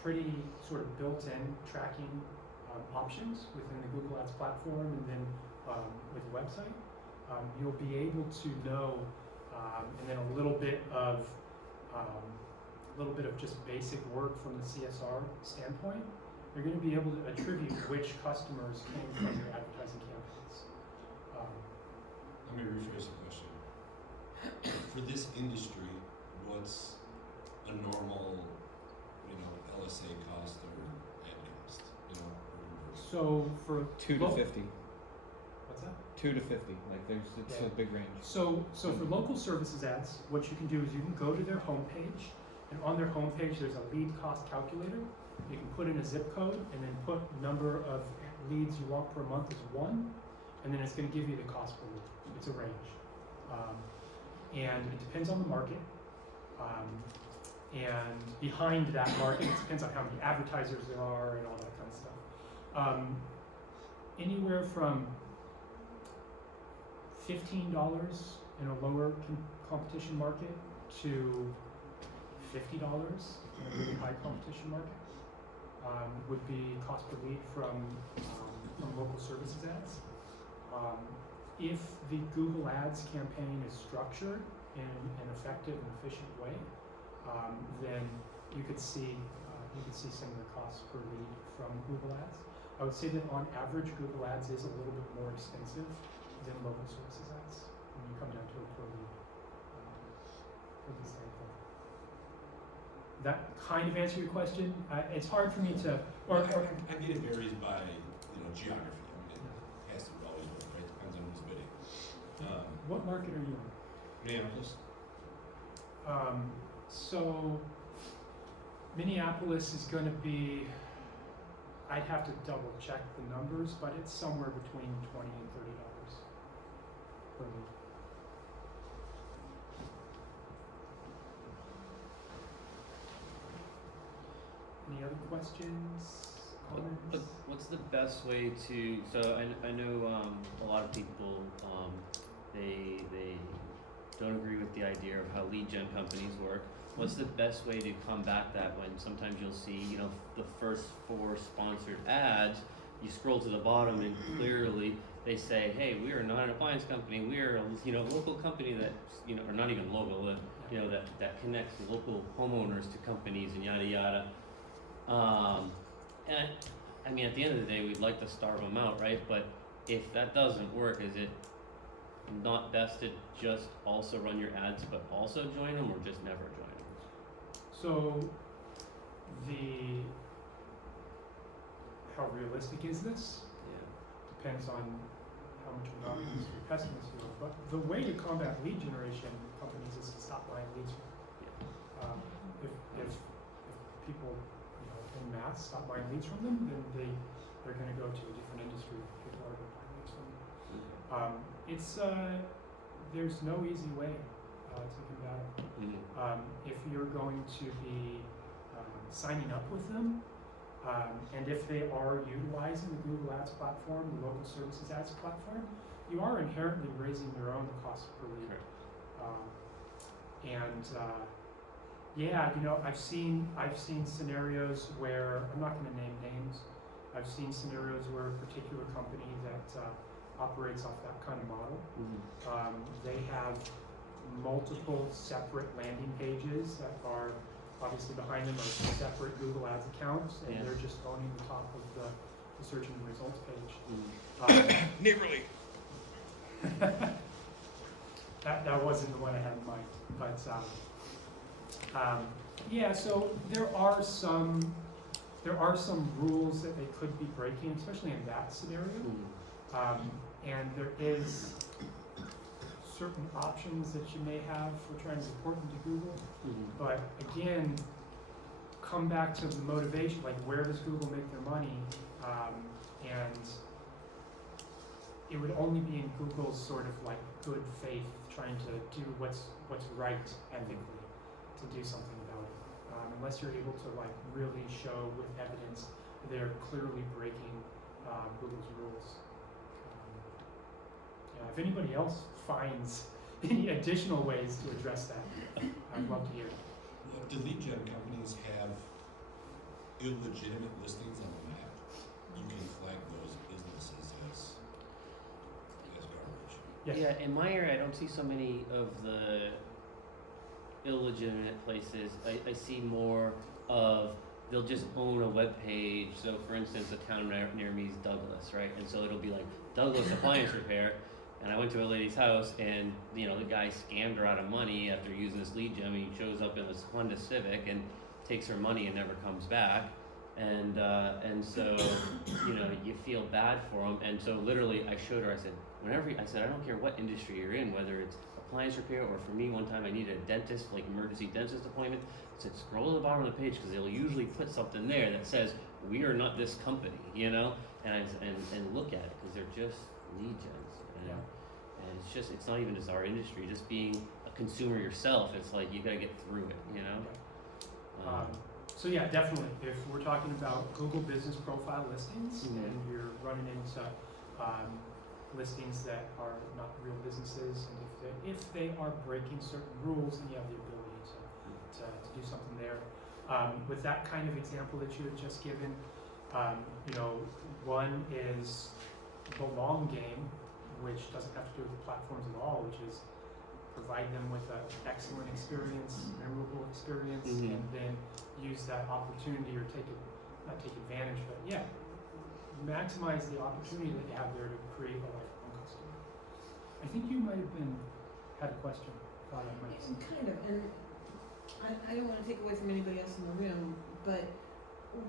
pretty sort of built-in tracking options within the Google Ads platform, and then with the website, you'll be able to know, and then a little bit of just basic work from the CSR standpoint. You're going to be able to attribute which customers came from your advertising campaigns. Let me rephrase the question. For this industry, what's a normal, LSA cost or ad cost, So for 2 to 50. What's that? 2 to 50. Like it's a big range. So for local services ads, what you can do is you can go to their homepage, and on their homepage there's a lead cost calculator. You can put in a zip code and then put number of leads you want per month is 1, and then it's going to give you the cost per lead. It's a range, and it depends on the market. And behind that market, it depends on how many advertisers there are and all that kind of stuff. Anywhere from $15 in a lower competition market to $50 in a really high competition market would be cost per lead from from local services ads. If the Google Ads campaign is structured in an effective and efficient way, then you could see similar costs per lead from Google Ads. I would say that on average, Google Ads is a little bit more expensive than local services ads when you come down to a per lead standpoint. That kind of answer your question? It's hard for me to, I get it varies by, geography. I mean, it has to always work, right? Depends on who's bidding. what market are you in? Minneapolis. So Minneapolis is going to be, I'd have to double check the numbers, but it's somewhere between $20 and $30 per lead. Any other questions, comments? What's the best way to? So I know a lot of people they don't agree with the idea of how lead gen companies work. What's the best way to combat that when sometimes you'll see the first 4 sponsored ads, you scroll to the bottom and clearly they say, hey, we are not an appliance company, we are a local company that or not even local, that connects local homeowners to companies and yada yada. And I mean, at the end of the day, we'd like to starve them out, right? But if that doesn't work, is it not best to just also run your ads, but also join them, or just never join them? So how realistic is this? Depends on how much of an pessimist you are. But the way to combat lead generation companies is to stop buying leads from them. If people in mass stop buying leads from them, then they're going to go to a different industry. People are going to buy leads from them. There's no easy way to combat it. If you're going to be signing up with them, and if they are utilizing the Google Ads platform, the local services ads platform, you are inherently raising your own cost per lead. I've seen scenarios where, I'm not going to name names, I've seen scenarios where a particular company that operates off that kind of model, they have multiple separate landing pages that are obviously behind them are separate Google Ads accounts, and they're just owning the top of the search and results page. Neighborly. That wasn't the one I had in mind, but so there are some rules that they could be breaking, especially in that scenario, and there is certain options that you may have for trying to report them to Google, but again, come back to the motivation, like where does Google make their money, and it would only be in Google's sort of like good faith trying to do what's right ethically to do something about it, unless you're able to like really show with evidence they're clearly breaking Google's rules. If anybody else finds any additional ways to address that, I'd love to hear. Do lead gen companies have illegitimate listings on the map? You can flag those businesses as garbage. Yes. Yeah, in my area, I don't see so many of the illegitimate places. I see more of they'll just own a web page. So, for instance, a town near me is Douglas, right? And so it'll be like Douglas Appliance Repair. And I went to a lady's house, and the guy scammed her out of money after using this lead gen. He shows up in this Honda Civic and takes her money and never comes back. And so you feel bad for him. And so literally, I showed her. I said, I don't care what industry you're in, whether it's appliance repair or for me, one time I needed a dentist, like emergency dentist appointment. I said, scroll to the bottom of the page because they'll usually put something there that says we are not this company, and look at it because they're just lead gens. And it's not even just our industry, just being a consumer yourself, it's like you gotta get through it, So yeah, definitely, if we're talking about Google business profile listings and you're running into listings that are not real businesses, and if they are breaking certain rules, then you have the ability to do something there. With that kind of example that you had just given, You know, one is the long game, which doesn't have to do with the platforms at all, which is provide them with an excellent experience, memorable experience, Mhm. and then use that opportunity or not take advantage, but yeah, maximize the opportunity that you have there to create a lifelong customer. I think you might have had a question. Thought I might. Kind of, and I don't wanna take away from anybody else in the room, but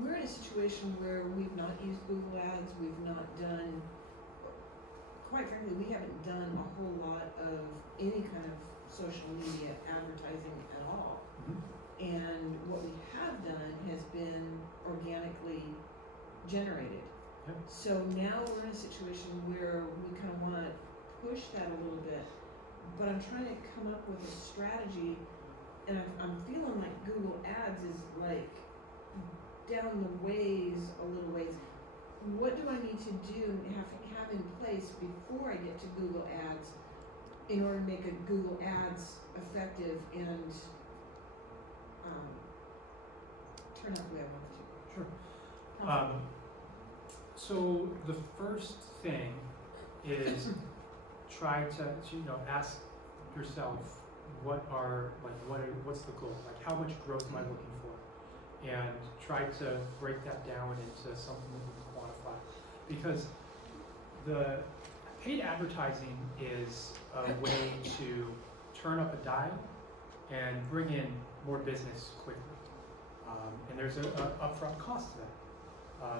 we're in a situation where we've not used Google Ads, we've not done, quite frankly, we haven't done a whole lot of any kind of social media advertising at all. Mhm. And what we have done has been organically generated. Yep. So now we're in a situation where we kind of want to push that a little bit, but I'm trying to come up with a strategy, and I'm feeling like Google Ads is like down the ways a little ways. What do I need to do and have in place before I get to Google Ads in order to make a Google Ads effective and turn out the way I want it to? Sure. So the first thing is try to ask yourself what's the goal? Like, how much growth am I looking for? And try to break that down into something that you can quantify. Because the paid advertising is a way to turn up a dial and bring in more business quickly. And there's an upfront cost to that.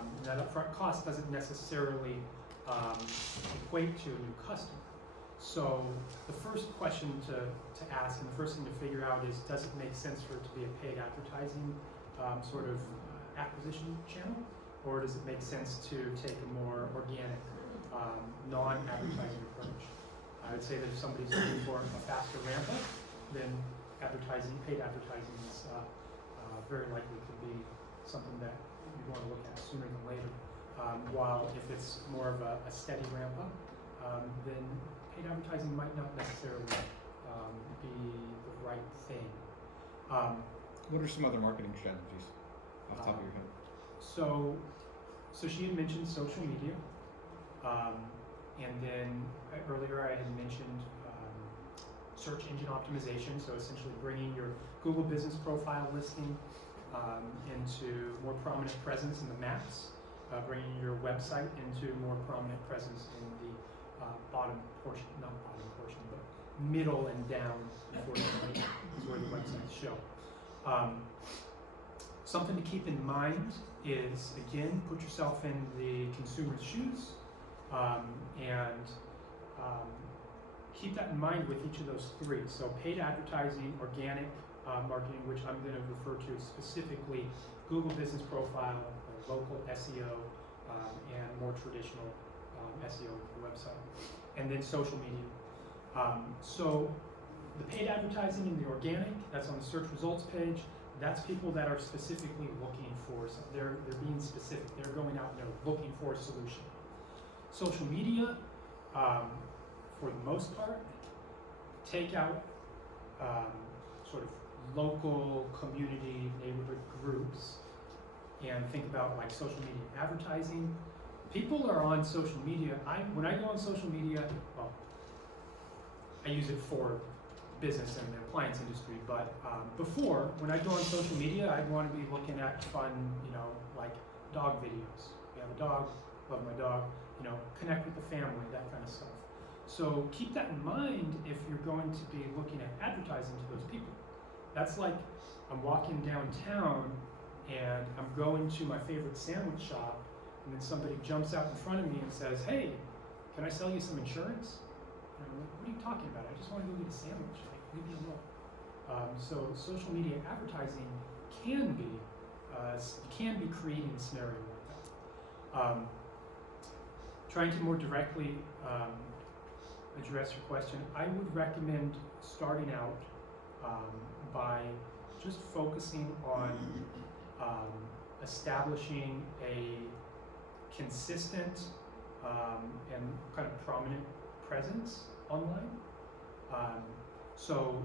And that upfront cost doesn't necessarily equate to a new customer. So the first question to ask and the first thing to figure out is, does it make sense for it to be a paid advertising sort of acquisition channel, or does it make sense to take a more organic, non-advertising approach? I would say that if somebody's looking for a faster ramp up, then paid advertising is very likely to be something that you want to look at sooner than later. While if it's more of a steady ramp up, then paid advertising might not necessarily be the right thing. What are some other marketing strategies off the top of your head? So she had mentioned social media, and then earlier I had mentioned search engine optimization. So essentially bringing your Google Business Profile listing into more prominent presence in the maps, bringing your website into more prominent presence in the bottom portion, not bottom portion, but middle and down, unfortunately, is where the websites show. Something to keep in mind is, again, put yourself in the consumer's shoes, and keep that in mind with each of those three. So paid advertising, organic marketing, which I'm going to refer to specifically Google Business Profile, local SEO, and more traditional SEO for the website, and then social media. So the paid advertising and the organic, that's on the search results page. That's people that are specifically looking for something. They're being specific. They're going out and they're looking for a solution. Social media, for the most part, take out sort of local community neighborhood groups and think about like social media advertising. People are on social media. When I go on social media, well, I use it for business and the appliance industry, but before, when I go on social media, I'd want to be looking at fun, like dog videos. You have a dog, love my dog, connect with the family, that kind of stuff. So keep that in mind if you're going to be looking at advertising to those people. That's like I'm walking downtown and I'm going to my favorite sandwich shop, and then somebody jumps out in front of me and says, "Hey, can I sell you some insurance?" And I'm like, "What are you talking about? I just want to go get a sandwich. Like, leave me alone." So social media advertising can be creating a scenario like that. Trying to more directly address your question, I would recommend starting out by just focusing on establishing a consistent and kind of prominent presence online. So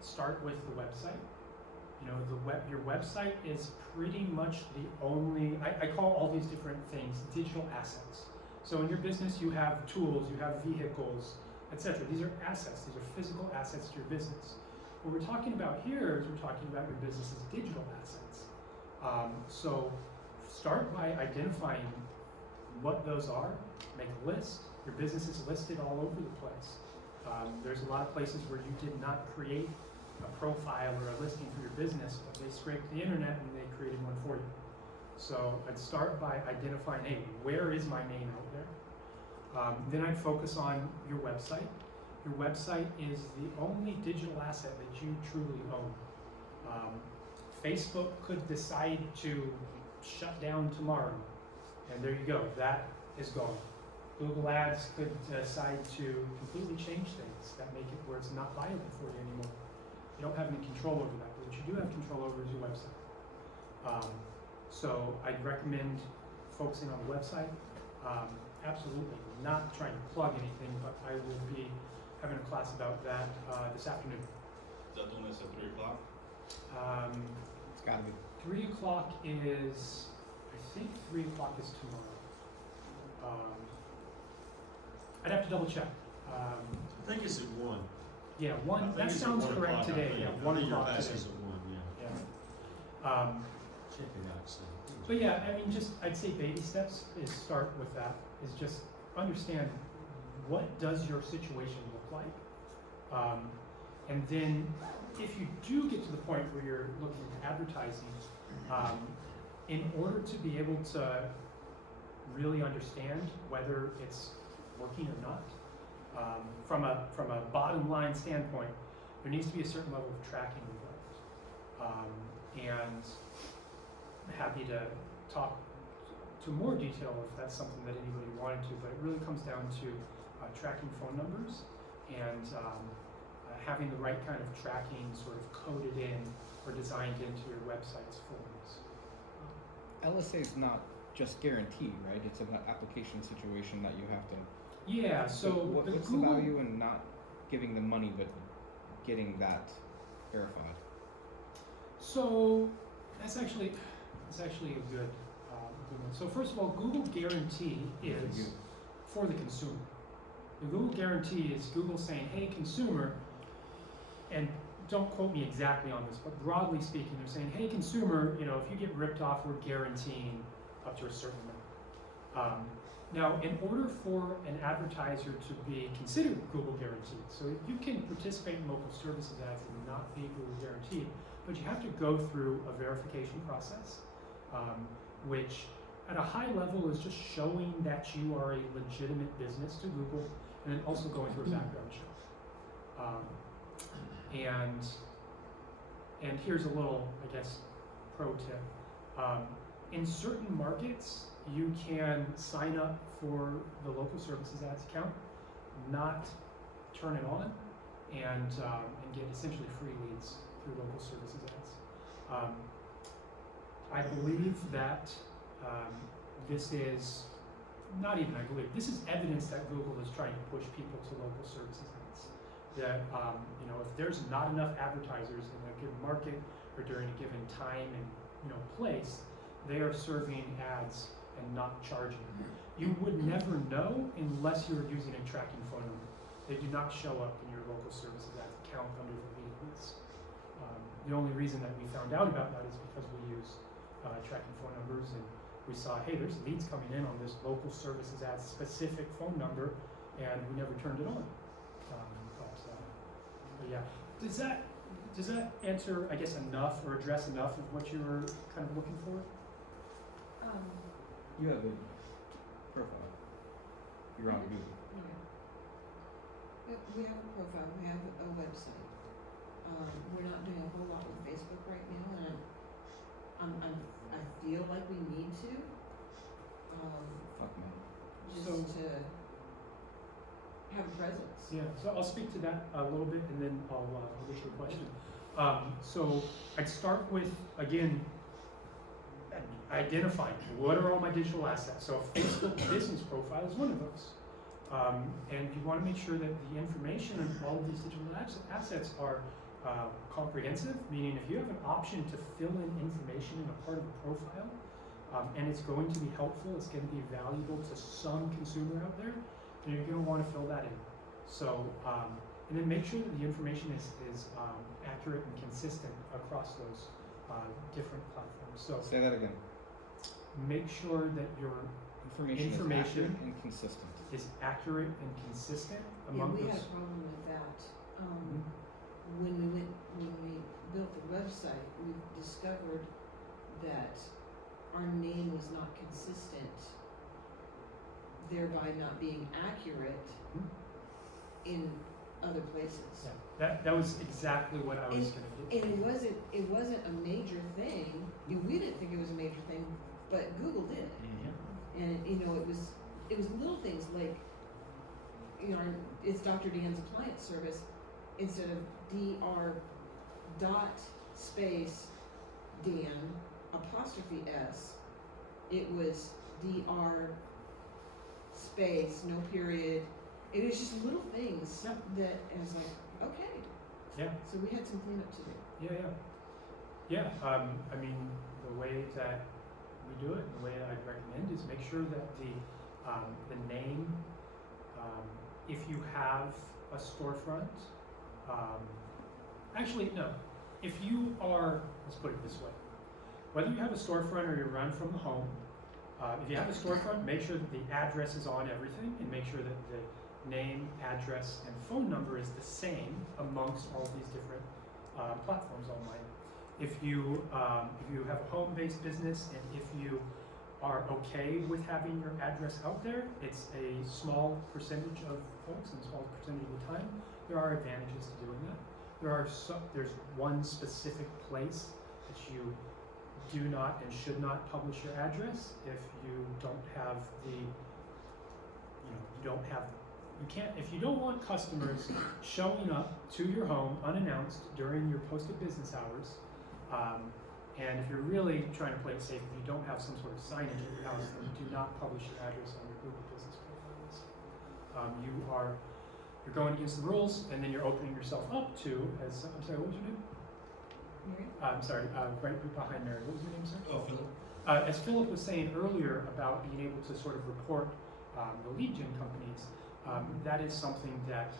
start with the website. You know, your website is pretty much the only, I call all these different things digital assets. So in your business, you have tools, you have vehicles, etc. These are assets. These are physical assets to your business. What we're talking about here is we're talking about your business's digital assets. So start by identifying what those are, make a list. Your business is listed all over the place. There's a lot of places where you did not create a profile or a listing for your business, but they scraped the internet and they created one for you. So I'd start by identifying, hey, where is my name out there? Then I'd focus on your website. Your website is the only digital asset that you truly own. Facebook could decide to shut down tomorrow, and there you go, that is gone. Google Ads could decide to completely change things that make it where it's not viable for you anymore. You don't have any control over that, but what you do have control over is your website. So I'd recommend focusing on the website. Absolutely, not trying to plug anything, but I will be having a class about that this afternoon. Is that the one that's at 3 o'clock? It's gotta be. 3 o'clock is, I think 3 o'clock is tomorrow. I'd have to double check. I think it's at 1. Yeah, I one, think that it's at sounds 1 correct o'clock, I today, think. yeah, I 1 think your o'clock class today. is at 1, yeah. Yeah. Check it out, so. But yeah, I mean, just, I'd say baby steps is start with that, is just understand what does your situation look like? And then if you do get to the point where you're looking at advertising, in order to be able to really understand whether it's working or not, from a bottom line standpoint, there needs to be a certain level of tracking involved. And I'm happy to talk to more detail if that's something that anybody wanted to, but it really comes down to tracking phone numbers and having the right kind of tracking sort of coded in or designed into your website's forms. LSA is not just guaranteed, right? It's an application situation that you have to. Yeah, so what's the value in not giving them money but getting that verified? So that's actually a good one. So first of all, Google Guarantee is for the consumer. The Google Guarantee is Google saying, hey, consumer, and don't quote me exactly on this, but broadly speaking, they're saying, hey, consumer, you know, if you get ripped off, we're guaranteeing up to a certain amount. Now, in order for an advertiser to be considered Google Guaranteed, so you can participate in local services ads and not be Google Guaranteed, but you have to go through a verification process, which at a high level is just showing that you are a legitimate business to Google, and then also going through a background check. And here's a little, I guess, pro tip. In certain markets, you can sign up for the local services ads account, not turn it on, and get essentially free leads through local services ads. I believe that this is not even, I believe, this is evidence that Google is trying to push people to local services ads. That, you know, if there's not enough advertisers in a given market or during a given time and, you know, place, they are serving ads and not charging. You would never know unless you were using a tracking phone number. They do not show up in your local services ads account under the lead list. The only reason that we found out about that is because we use tracking phone numbers, and we saw, hey, there's leads coming in on this local services ads specific phone number, and we never turned it on. But yeah, does that answer, I guess, enough or address enough of what you were kind of looking for? You have a profile. You're on Google. Yeah. We have a profile, we have a website. We're not doing a whole lot with Facebook right now, and I feel like we need to. Fuck man. Just So- to have a presence. Yeah, so I'll speak to that a little bit, and then I'll get your question. So I'd start with, again, identifying what are all my digital assets. So a Facebook business profile is one of those. And you want to make sure that the information on all of these digital assets are comprehensive, meaning if you have an option to fill in information in a part of a profile, and it's going to be helpful, it's going to be valuable to some consumer out there, then you're going to want to fill that in. So, and then make sure that the information is accurate and consistent across those different platforms. So Say that again. make sure that your Information is Information. accurate and consistent. is accurate and consistent Yeah, among we had those. a problem with that. When we built the website, we discovered that our name was not consistent, thereby not being accurate in other places. Yeah, that was exactly what I was going to And get to. it wasn't a major thing. We didn't think it was a major thing, but Google did. And it was little things like, it's Dr. Dan's appliance service, instead of dr dot space Dan apostrophe s, it was dr space no period. It was just little things Yeah. that I was like, okay. Yeah. So we had some cleanup to do. Yeah. I mean, the way that we do it, and the way I'd recommend is make sure that the name, if you have a storefront, actually no, if you are, let's put it this way, whether you have a storefront or you run from the home, if you have a storefront, make sure that the address is on everything, and make sure that the name, address, and phone number is the same amongst all these different platforms online. If you have a home-based business, and if you are okay with having your address out there, it's a small percentage of folks and a small percentage of the time. There are advantages to doing that. There's one specific place that you do not and should not publish your address if you don't have if you don't want customers showing up to your home unannounced during your posted business hours, and if you're really trying to play it safe, if you don't have some sort of signage at your house, then do not publish your address on your Google Business profiles. You're going against the rules, and then you're opening yourself up to, I'm sorry, what was your name? Mary? I'm sorry, right behind Mary. What was your name, sir? Oh, Philip? As Philip was saying earlier about being able to sort of report the lead gen companies, that is something that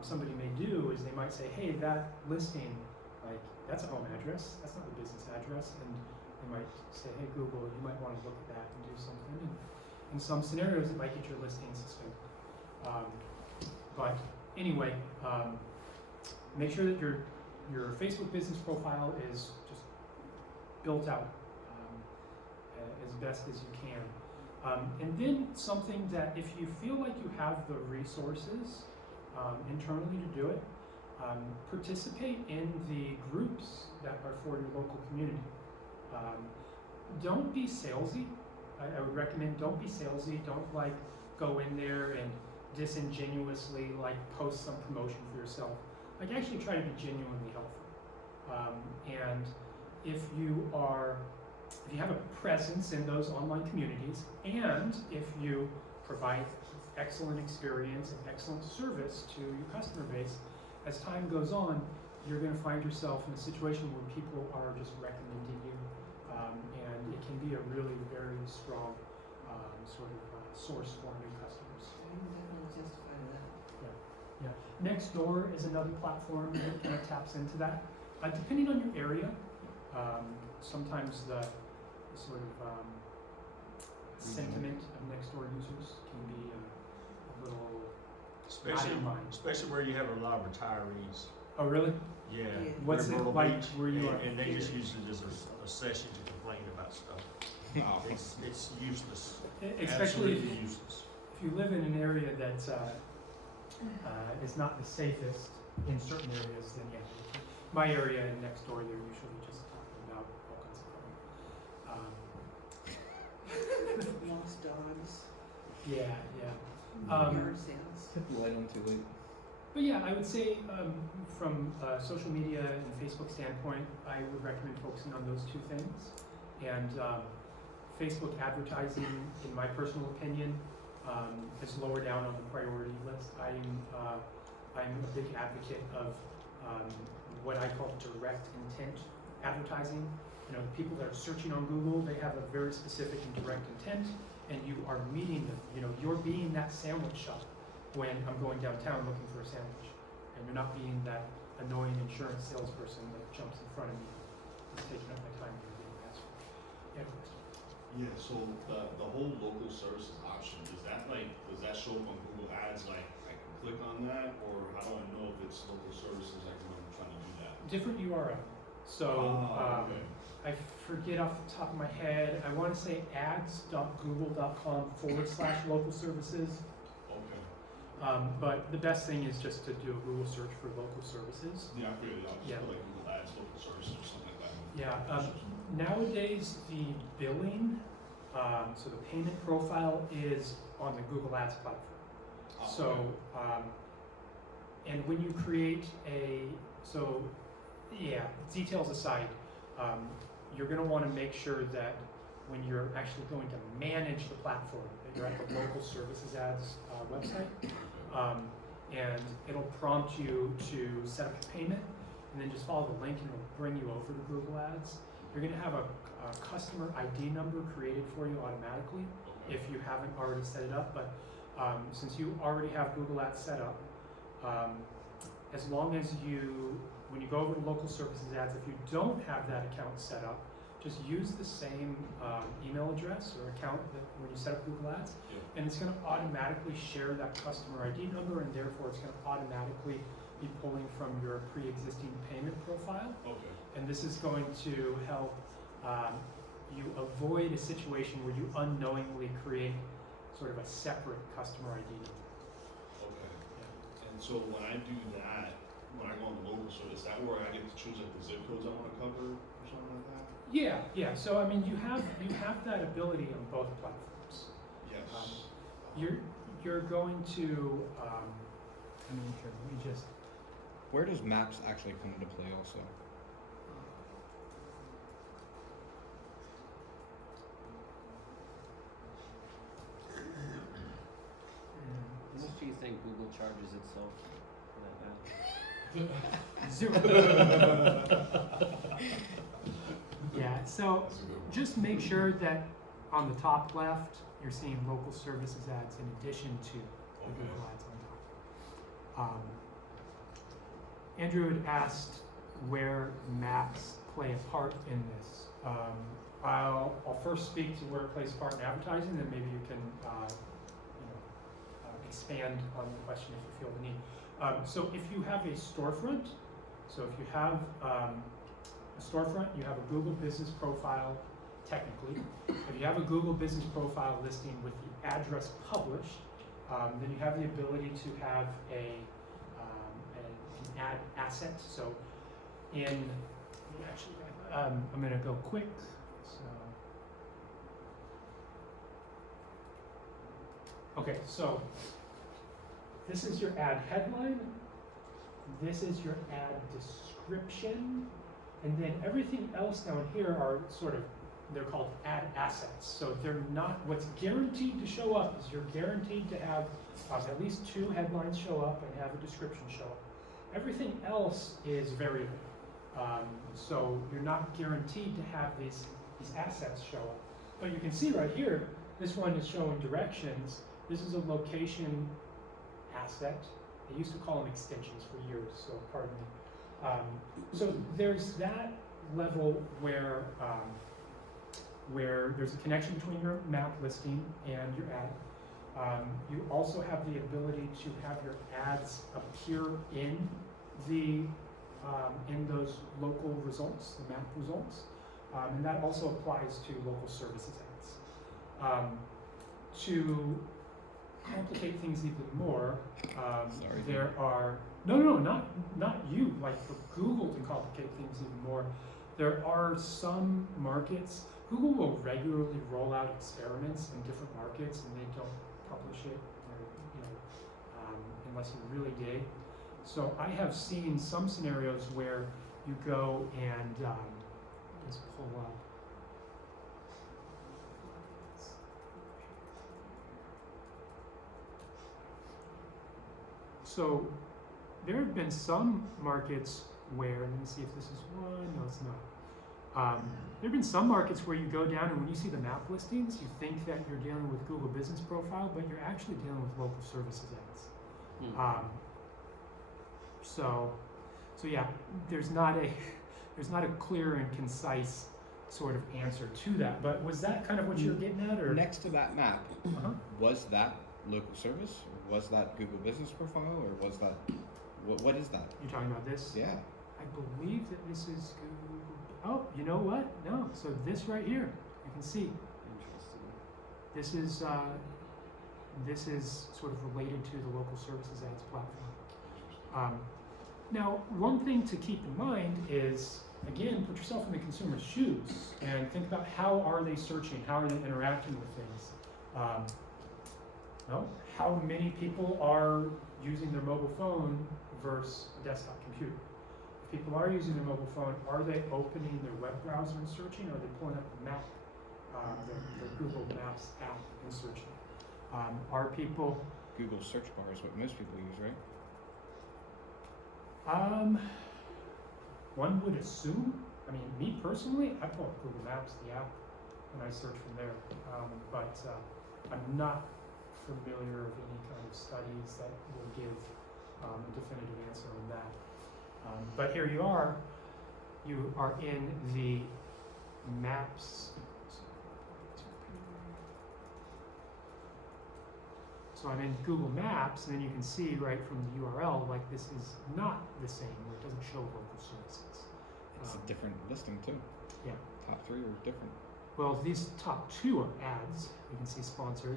somebody may do, is they might say, hey, that listing, like, that's a home address, that's not a business address, and they might say, hey, Google, you might want to look at that and do something. And in some scenarios, it might get your listing suspended. But anyway, make sure that your Facebook business profile is just built out as best as you can. And then something that if you feel like you have the resources internally to do it, participate in the groups that are for your local community. Don't be salesy. I would recommend don't be salesy. Don't like go in there and disingenuously like post some promotion for yourself. Like actually try to be genuinely helpful. And if you have a presence in those online communities, and if you provide excellent experience and excellent service to your customer base, as time goes on, you're going to find yourself in a situation where people are just recommending you, and it can be a really very strong source for new customers. I can definitely testify to that. Yeah. Nextdoor is another platform that kind of taps into that. Depending on your area, sometimes the sort of sentiment of Nextdoor users can be a little Especially, not in line. especially where you have a lot of retirees. Oh, really? Yeah. Yeah. What's they're it Myrtle like Beach, where you are? and they just use it as a session to complain about stuff. Oh. It's useless. Especially Absolutely useless. if you live in an area that is not the safest in certain areas, then yeah. My area and next door, they're usually just talking about all kinds of crap. Lost dogs, Yeah. yard sales. Hit the light on too late. But yeah, I would say from a social media and Facebook standpoint, I would recommend focusing on those two things. And Facebook advertising, in my personal opinion, is lower down on the priority list. I'm a big advocate of what I call direct intent advertising. You know, people that are searching on Google, they have a very specific and direct intent, and you are meeting them. You know, you're being that sandwich shop when I'm going downtown looking for a sandwich, and you're not being that annoying insurance salesperson that jumps in front of me and taking up my time and getting past me. Anyways. Yeah, so the whole local services option, does that show up on Google Ads, like I can click on that, or how do I know if it's local services, like when I'm trying to do that? Different URL. So, Okay. I forget off the top of my head, I wanna say ads.google.com/local services. Okay. But the best thing is just to do a Google search for local services. Yeah, I figured it out, Yeah. just put like Google Ads, local services or something like that. Yeah, nowadays the billing, so the payment profile is on the Google Ads platform. So, and when you create details aside, you're gonna wanna make sure that when you're actually going to manage the platform, that you're at the local services ads website. And it'll prompt you to set up a payment, and then just follow the link and it'll bring you over to Google Ads. You're gonna have a customer ID number created for you automatically if you haven't already set it up, but since you already have Google Ads set up, as long as when you go over to local services ads, if you don't have that account set up, just use the same email address or account that when you set up Google Ads, and it's gonna automatically share that customer ID number, and therefore it's gonna automatically be pulling from your pre-existing payment profile. Okay. And this is going to help you avoid a situation where you unknowingly create sort of a separate customer ID number. Okay. And so when I do that, when I go on the local service, is that where I get to choose like the zip codes I wanna cover or something like that? Yeah. So I mean, you have that ability on both platforms. Yes. You're going to. Where does maps actually come into play also? How much do you think Google charges itself for that ad? 0. Yeah. So just make sure that on the top left you're seeing local services ads in addition to the Google ads on top. Andrew had asked where maps play a part in this. I'll first speak to where it plays a part in advertising, then maybe you can expand on the question if you feel the need. So if you have a storefront, you have a Google business profile, technically. If you have a Google business profile listing with the address published, then you have the ability to have an ad asset. So I'm going to go quick. So this is your ad headline, this is your ad description, and then everything else down here are they're called ad assets. So they're not, what's guaranteed to show up is you're guaranteed to have at least 2 headlines show up and have a description show up. Everything else is variable. So you're not guaranteed to have these assets show up. But you can see right here, this one is showing directions. This is a location asset. They used to call them extensions for years, so pardon me. So there's that level where there's a connection between your map listing and your ad. You also have the ability to have your ads appear in those local results, the map results, and that also applies to local services ads. To complicate things even more, Sorry. there are not you. Like for Google to complicate things even more, there are some markets. Google will regularly roll out experiments in different markets, and they don't publish it, unless you really dig. So I have seen some scenarios where you go and just pull up. So there have been some markets where, and let me see if this is one. No, it's not. There have been some markets where you go down and when you see the map listings, you think that you're dealing with Google Business Profile, but you're actually dealing with local services ads. So yeah, there's not a clear and concise sort of answer to that. But was that kind of what you're getting at, or Next to that map, Uh-huh. was that local service, or was that Google Business Profile, or was that what is that? You're talking about this? Yeah. I believe that this is Google. Oh, you know what? No. So this right here, you can see Interesting. this is sort of related to the local services ads platform. Now, one thing to keep in mind is, again, put yourself in the consumer's shoes and think about how are they searching, how are they interacting with things. Well, how many people are using their mobile phone versus a desktop computer? If people are using their mobile phone, are they opening their web browser and searching, or are they pulling up the map, the Google Maps app and searching? Are people Google search bar is what most people use, right? one would assume, I mean, me personally, I pull up Google Maps, the app, and I search from there. But I'm not familiar of any kind of studies that will give a definitive answer on that. But here you are in the maps. So I'm in Google Maps, and then you can see right from the URL, like this is not the same, where it doesn't show local services. It's a different listing too. Yeah. Top three are different. Well, these top two are ads. You can see sponsored.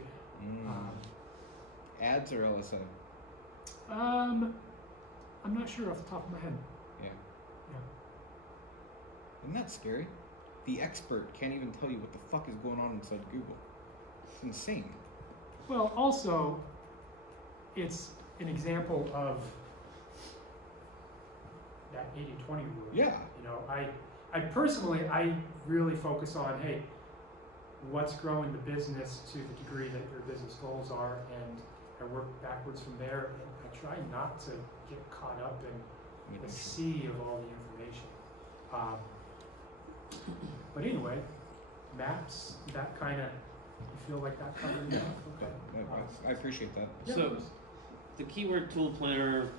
Ads or LSA? I'm not sure off the top of my head. Yeah. Yeah. Isn't that scary? The expert can't even tell you what the fuck is going on inside Google. It's insane. Well, also, it's an example of that 80-20 rule. Yeah. You know, I personally, I really focus on, hey, what's growing the business to the degree that your business goals are, and I work backwards from there, and I try not to get caught up in the sea of all the information. But anyway, maps, that kind of, you feel like that covered enough? Okay. I appreciate that. Yeah, So, of course. the keyword tool planner,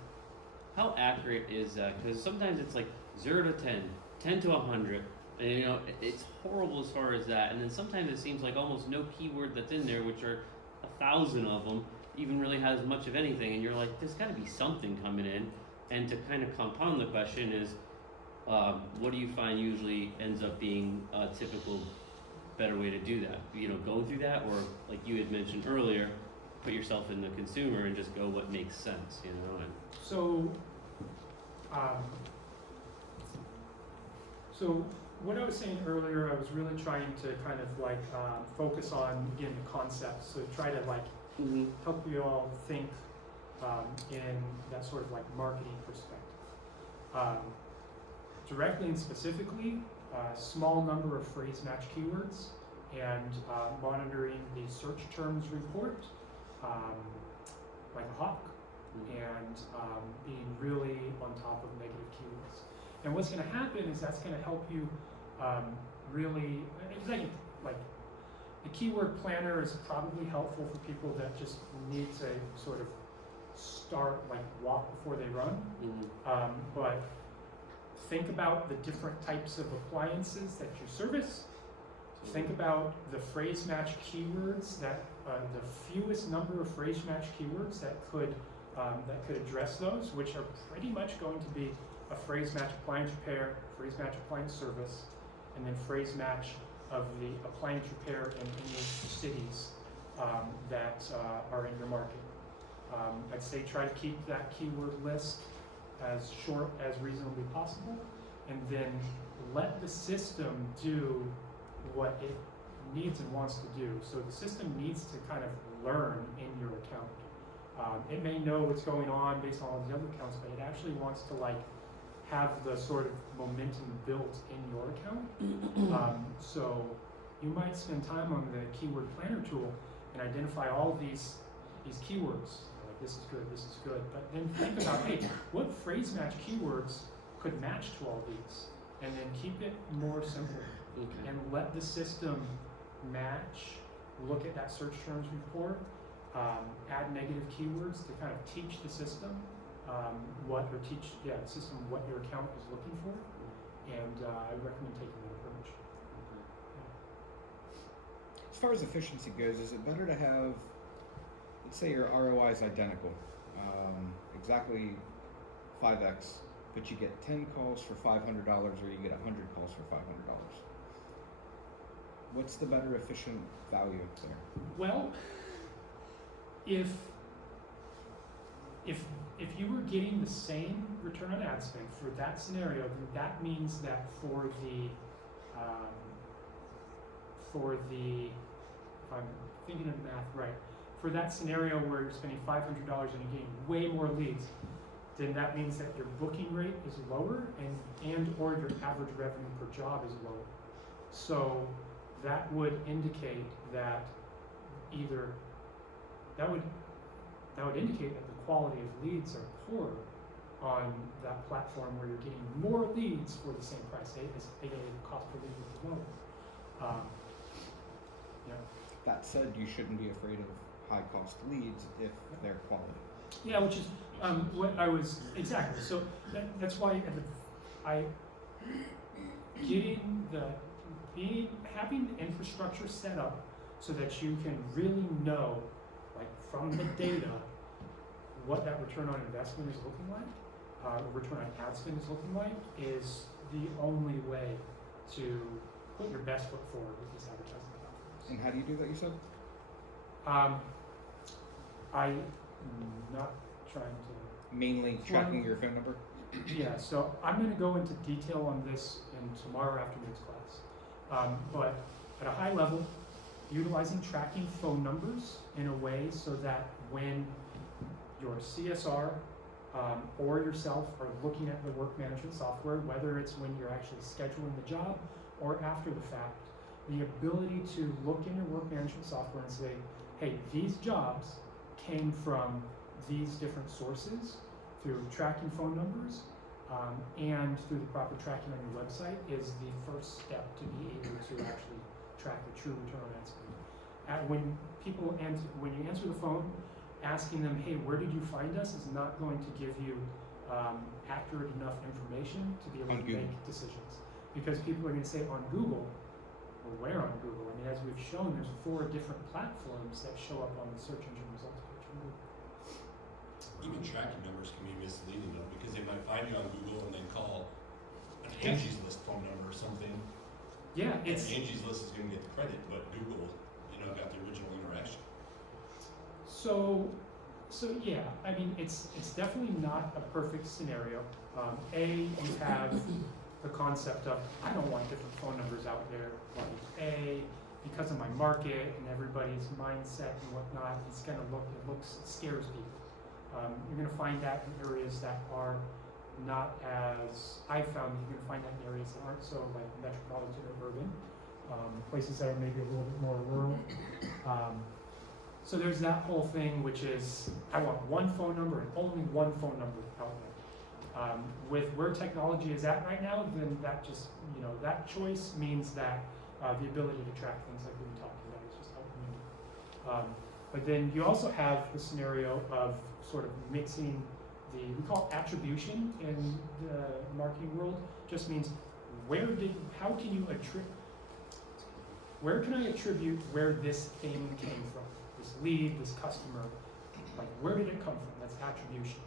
how accurate is that? Because sometimes it's like 0 to 10, 10 to 100, and you know, it's horrible as far as that. And then sometimes it seems like almost no keyword that's in there, which are 1,000 of them, even really has much of anything. And you're like, there's got to be something coming in. And to kind of compound the question is, what do you find usually ends up being a typical better way to do that? You know, go through that, or like you had mentioned earlier, put yourself in the consumer and just go what makes sense, you know? And So what I was saying earlier, I was really trying to kind of like focus on, again, the concepts. So try to like help you all think in that sort of like marketing perspective. Directly and specifically, small number of phrase match keywords, and monitoring the search terms report like a hawk, and being really on top of negative keywords. And what's going to happen is that's going to help you really, because like the keyword planner is probably helpful for people that just need to sort of start, like walk before they run. But think about the different types of appliances that you service. Think about the phrase match keywords that the fewest number of phrase match keywords that could address those, which are pretty much going to be a phrase match appliance repair, phrase match appliance service, and then phrase match of the appliance repair in any cities that are in your market. I'd say try to keep that keyword list as short as reasonably possible, and then let the system do what it needs and wants to do. So the system needs to kind of learn in your account. It may know what's going on based on all these other accounts, but it actually wants to like have the sort of momentum built in your account. So you might spend time on the keyword planner tool and identify all these keywords. Like this is good, but then think about, hey, what phrase match keywords could match to all these, and then keep it more simple Okay. and let the system match, look at that search terms report, add negative keywords to kind of teach the system the system what your account is looking for, and I recommend taking that approach. As far as efficiency goes, is it better to have, let's say your ROI is identical, exactly 5x, but you get 10 calls for $500 or you get 100 calls for $500? What's the better efficient value there? Well, if you were getting the same return on ad spend for that scenario, then that means that for the if I'm thinking of math right, for that scenario where you're spending $500 and you're getting way more leads, then that means that your booking rate is lower and or your average revenue per job is lower. So that would indicate that that would indicate that the quality of leads are poor on that platform where you're getting more leads for the same price, aka the cost per lead is lower. Yeah. That said, you shouldn't be afraid of high cost leads if they're quality. Yeah, which is what I was exactly. So that's why having the infrastructure set up so that you can really know, like from the data, what that return on investment is looking like, return on ad spend is looking like, is the only way to put your best foot forward with these advertising platforms. And how do you do that, you said? I'm not trying to. Mainly tracking your phone number? Yeah, so I'm going to go into detail on this in tomorrow afternoon's class. But at a high level, utilizing tracking phone numbers in a way so that when your CSR or yourself are looking at the work management software, whether it's when you're actually scheduling the job or after the fact, the ability to look in your work management software and say, hey, these jobs came from these different sources through tracking phone numbers and through the proper tracking on your website is the first step to be able to actually track the true return on ad spend. When you answer the phone, asking them, hey, where did you find us, is not going to give you accurate enough information to be able to make decisions. Because people are going to say on Google, or where on Google? I mean, as we've shown, there's 4 different platforms that show up on the search engine results page from Google. Even tracking numbers can be misleading though, because they might find you on Google and then call an Angie's List phone number or something. Yeah, And it's Angie's List is going to get the credit, but Google, got the original interaction. so yeah. I mean, it's definitely not a perfect scenario. You have the concept of I don't want different phone numbers out there. Like because of my market and everybody's mindset and whatnot, it scares people. You're going to find that in areas that are not as, I've found you're going to find that in areas that aren't so like metropolitan or urban, places that are maybe a little bit more rural. So there's that whole thing, which is I want one phone number and only one phone number out there. With where technology is at right now, then that just, that choice means that the ability to track things like we've been talking about is just helping. But then you also have the scenario of sort of mixing we call it attribution in the marketing world, just means where can I attribute where this thing came from? This lead, this customer, like where did it come from? That's attribution.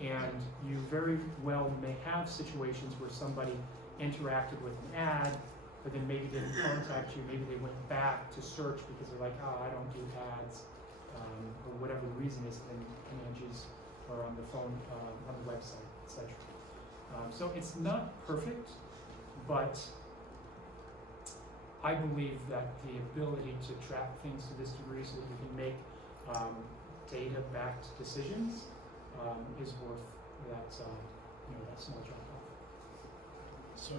And you very well may have situations where somebody interacted with an ad, but then maybe didn't contact you, maybe they went back to search because they're like, I don't do ads, or whatever the reason is, and Angie's or on the phone, on the website, etc. So it's not perfect, but I believe that the ability to track things to this degree so that you can make data-backed decisions is worth that, that small drop off. So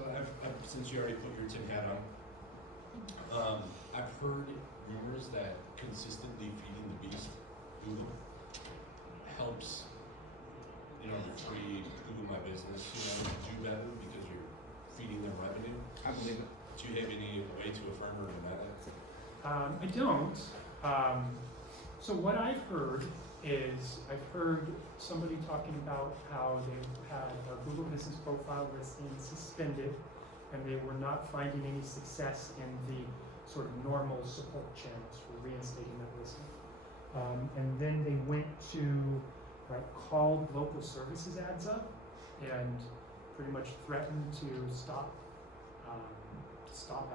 I've since you already put your tin hat on, I've heard rumors that consistently feeding the beast, Google, helps retrieve Google My Business, I don't. So what I've heard is, I've heard somebody talking about how they had a Google Business Profile listing suspended, and they were not finding any success in the sort of normal support channels for reinstating that listing. And then they went to, called local services ads up and pretty much threatened to stop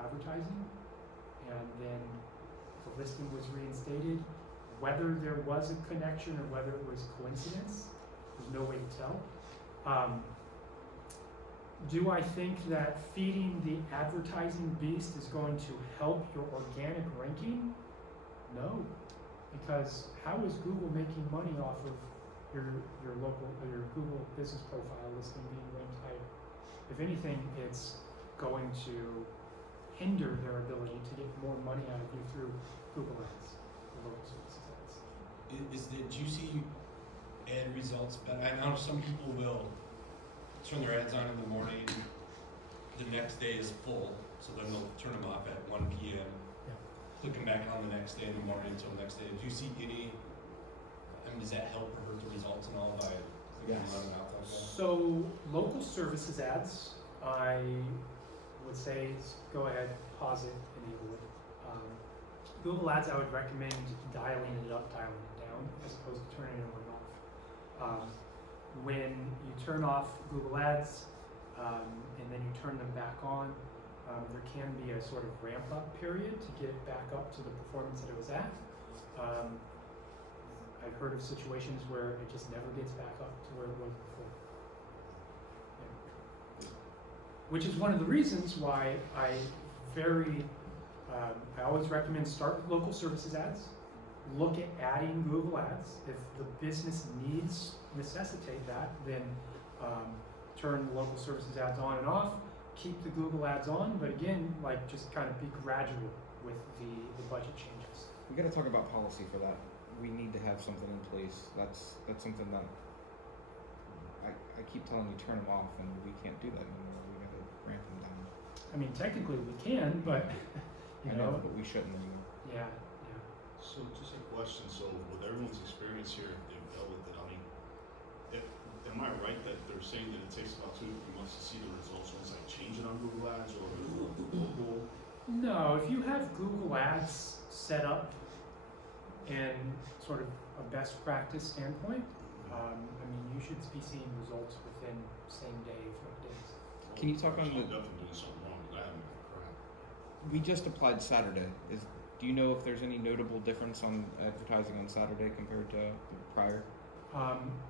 advertising. And then the listing was reinstated. Whether there was a connection or whether it was coincidence, there's no way to tell. Do I think that feeding the advertising beast is going to help your organic ranking? No, because how is Google making money off of your local or your Google Business Profile listing being ranked higher? If anything, it's going to hinder their ability to get more money out of you through Google Ads or local services ads. Is the juicy ad results better? I know some people will turn their ads on in the morning, the next day is full, so then they'll turn them off at 1 p.m. Yeah. Click them back on the next day in the morning until the next day. Do you see any, does that help or hurt the results and all by clicking Yes. on and off like that? So local services ads, I would say go ahead, pause it, enable it. Google Ads, I would recommend dialing it up, dialing it down, as opposed to turning it on and off. When you turn off Google Ads and then you turn them back on, there can be a sort of ramp up period to get it back up to the performance that it was at. I've heard of situations where it just never gets back up to where it was before. Yeah. Which is one of the reasons why I always recommend start with local services ads, look at adding Google Ads. If the business needs necessitate that, then turn the local services ads on and off, keep the Google Ads on, but again, just kind of be gradual with the budget changes. We gotta talk about policy for that. We need to have something in place. That's something that I keep telling you turn them off, and we can't do that anymore. We gotta ramp them down. I mean, technically we can, but you I know, know, but we shouldn't anymore. yeah. So just a question, so with everyone's experience here, they've dealt with it, am I right that they're saying that it takes about 2 to 3 months to see the results once I change it on Google Ads or Google? No, if you have Google Ads set up in sort of a best practice standpoint, you should be seeing results within same day, if not days. Can you talk on I'm the? definitely doing something wrong, because I haven't been correct. We just applied Saturday. Do you know if there's any notable difference on advertising on Saturday compared to prior?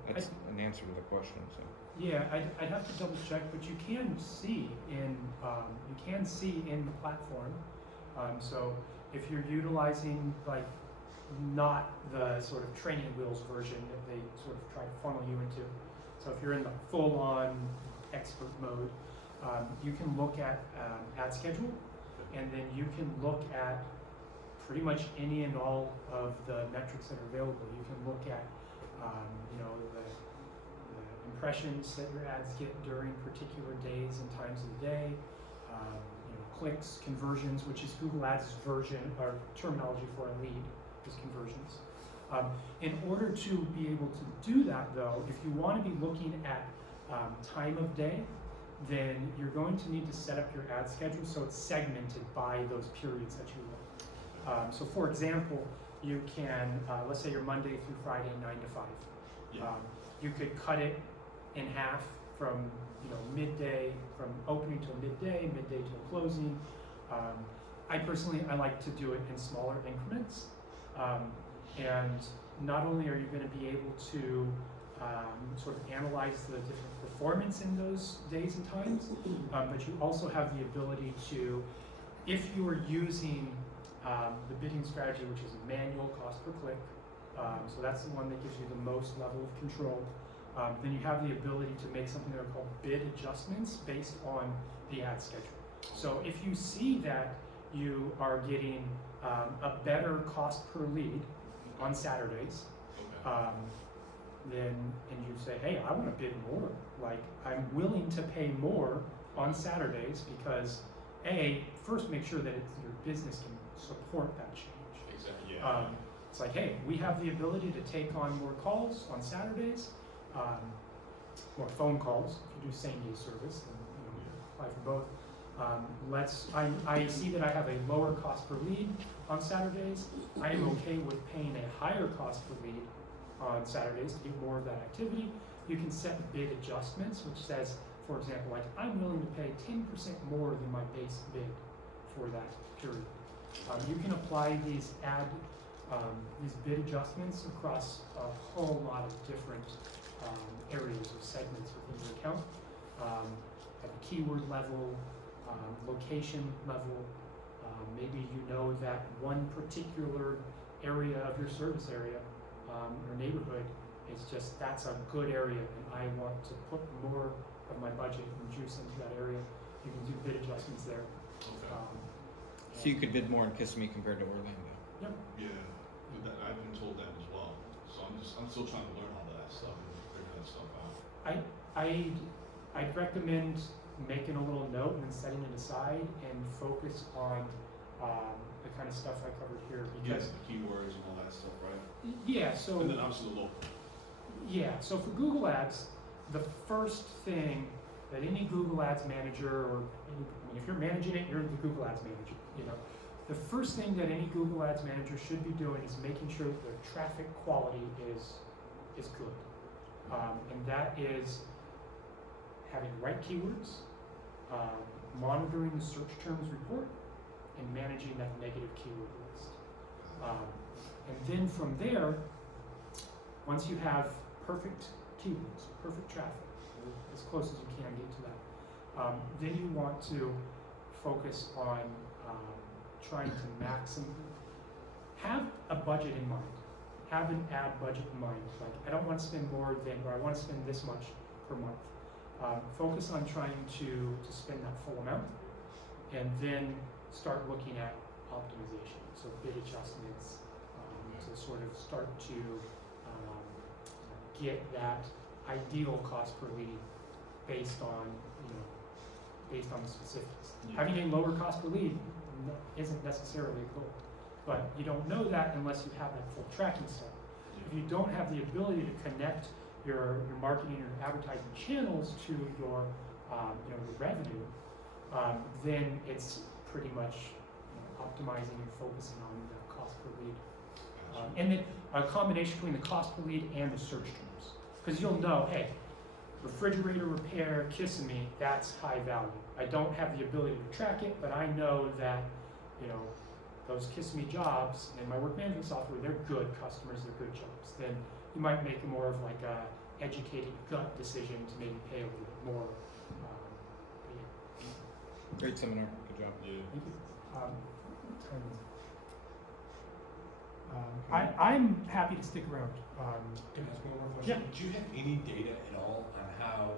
That's an answer to the question. So. Yeah, I'd have to double check, but you can see in the platform. So if you're utilizing not the sort of training wheels version that they sort of try to funnel you into. So if you're in the full-on expert mode, you can look at ad schedule, and then you can look at pretty much any and all of the metrics that are available. You can look at the impressions that your ads get during particular days and times of the day, clicks, conversions, which is Google Ads' version or terminology for a lead, is conversions. In order to be able to do that, though, if you want to be looking at time of day, then you're going to need to set up your ad schedule so it's segmented by those periods that you look. So for example, you can, let's say you're Monday through Friday, 9 to 5. Yeah. You could cut it in half from midday, from opening till midday till closing. I personally like to do it in smaller increments. And not only are you going to be able to sort of analyze the different performance in those days and times, but you also have the ability to, if you are using the bidding strategy, which is a manual cost per click, so that's the one that gives you the most level of control, then you have the ability to make something that are called bid adjustments based on the ad schedule. So if you see that you are getting a better cost per lead on Saturdays, and you say, hey, I want to bid more. I'm willing to pay more on Saturdays because first make sure that your business can support that change. Exactly, yeah. It's like, hey, we have the ability to take on more calls on Saturdays, more phone calls if you do same day service, and apply for both. I see that I have a lower cost per lead on Saturdays. I am okay with paying a higher cost per lead on Saturdays to get more of that activity. You can set bid adjustments, which says, for example, like I'm willing to pay 10% more than my base bid for that period. You can apply these bid adjustments across a whole lot of different areas or segments within your account. At the keyword level, location level, maybe you know that one particular area of your service area or neighborhood is just, that's a good area and I want to put more of my budget and juice into that area. You can do bid adjustments there. So you could bid more in Kissimmee compared to Orlando. Yep. Yeah, I've been told that as well. So I'm still trying to learn all of that stuff and figure that stuff out. I'd recommend making a little note and then setting it aside and focus on the kind of stuff I covered here, because Yes, the keywords and all that stuff, right? yeah, so And then obviously the local. yeah, so for Google Ads, the first thing that any Google Ads manager, or if you're managing it, you're the Google Ads manager, the first thing that any Google Ads manager should be doing is making sure that their traffic quality is good. And that is having the right keywords, monitoring the search terms report, and managing that negative keyword list. And then from there, once you have perfect keywords, perfect traffic, or as close as you can get to that, then you want to focus on trying to have a budget in mind. Have an ad budget in mind. Like, I don't want to spend more than, or I want to spend this much per month. Focus on trying to spend that full amount, and then start looking at optimization, so bid adjustments, to sort of start to get that ideal cost per lead based on the specifics. Yeah. Having a lower cost per lead isn't necessarily a goal, but you don't know that unless you have that full tracking set. If you don't have the ability to connect your marketing or advertising channels to your your revenue, then it's pretty much optimizing and focusing on the cost per lead, and then a combination between the cost per lead and the search terms, because you'll know, hey, refrigerator repair, Kissimmee, that's high value. I don't have the ability to track it, but I know that those Kissimmee jobs in my work management software, they're good customers, they're good jobs. Then you might make more of like a educated gut decision to maybe pay a little bit more. Great seminar. Good job. Yeah. Thank you. I'm happy to stick around. Can I ask one more question? Yeah. Do you have any data at all on how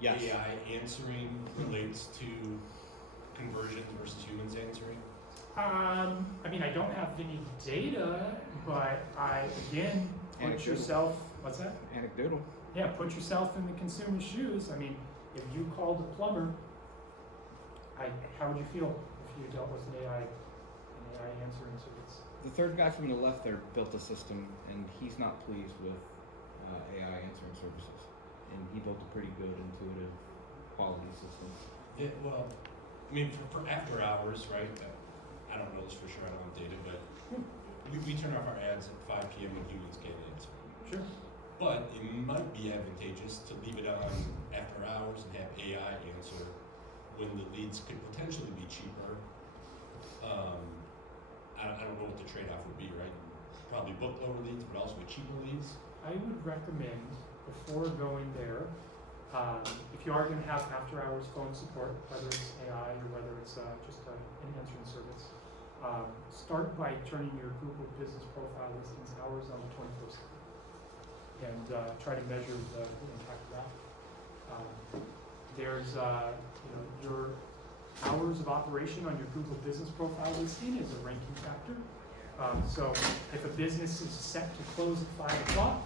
Yes. AI answering relates to conversions versus humans answering? I don't have any data, but again, put Anecdotal. yourself, what's that? Anecdotal. Yeah, put yourself in the consumer's shoes. If you called a plumber, how would you feel if you dealt with an AI answering service? The third guy from the left there built a system, and he's not pleased with AI answering services. And he built a pretty good, intuitive, quality system. Yeah, well, for after hours, right? I don't know this for sure, I don't have data, but we turn off our ads at 5 p.m. when humans can't answer. Sure. But it might be advantageous to leave it on after hours and have AI answer when the leads could potentially be cheaper. I don't know what the trade-off would be, right? Probably book lower leads, but also with cheaper leads. I would recommend, before going there, if you are going to have after-hours phone support, whether it's AI or whether it's just an answering service, start by turning your Google Business Profile listings hours on the 24/7, and try to measure the impact of that. There's your hours of operation on your Google Business Profile listing is a ranking factor. So if a business is set to close at 5 o'clock,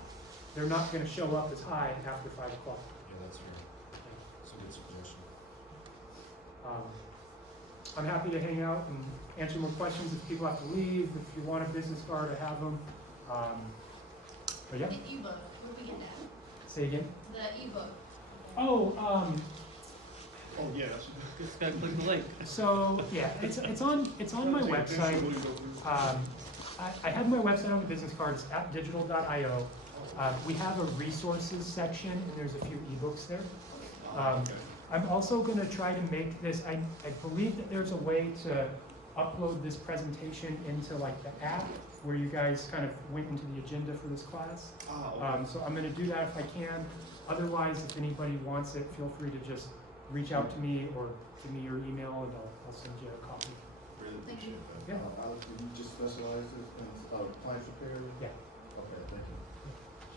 they're not going to show up as high after 5 o'clock. Yeah, that's fair. That's a good suggestion. I'm happy to hang out and answer more questions if people have to leave, if you want a business card, I have them. But yeah, The ebook, where we get that? say again. The ebook. Oh, Oh, yeah, that's. Just gotta click the link. so yeah, it's on my website. I have my website on the business cards, appdigital.io. We have a resources section, and there's a few ebooks there. I'm also gonna try to make this, I believe that there's a way to upload this presentation into like the app, where you guys kind of went into the agenda for this class. So I'm gonna do that if I can. Otherwise, if anybody wants it, feel free to just reach out to me or give me your email, and I'll send you a copy. Really Thank you. appreciate that. Yeah. Alex, did you just specialize in appliance repair? Yeah. Okay, thank you.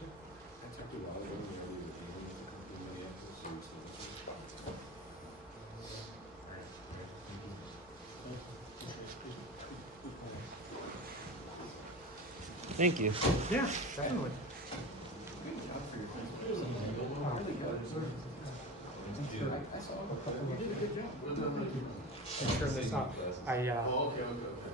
I talked to a lot of them, they were able to come to Minneapolis, so. Thank you. Yeah, definitely. I saw, you did a good job. And turn this up. Oh, okay, okay, okay.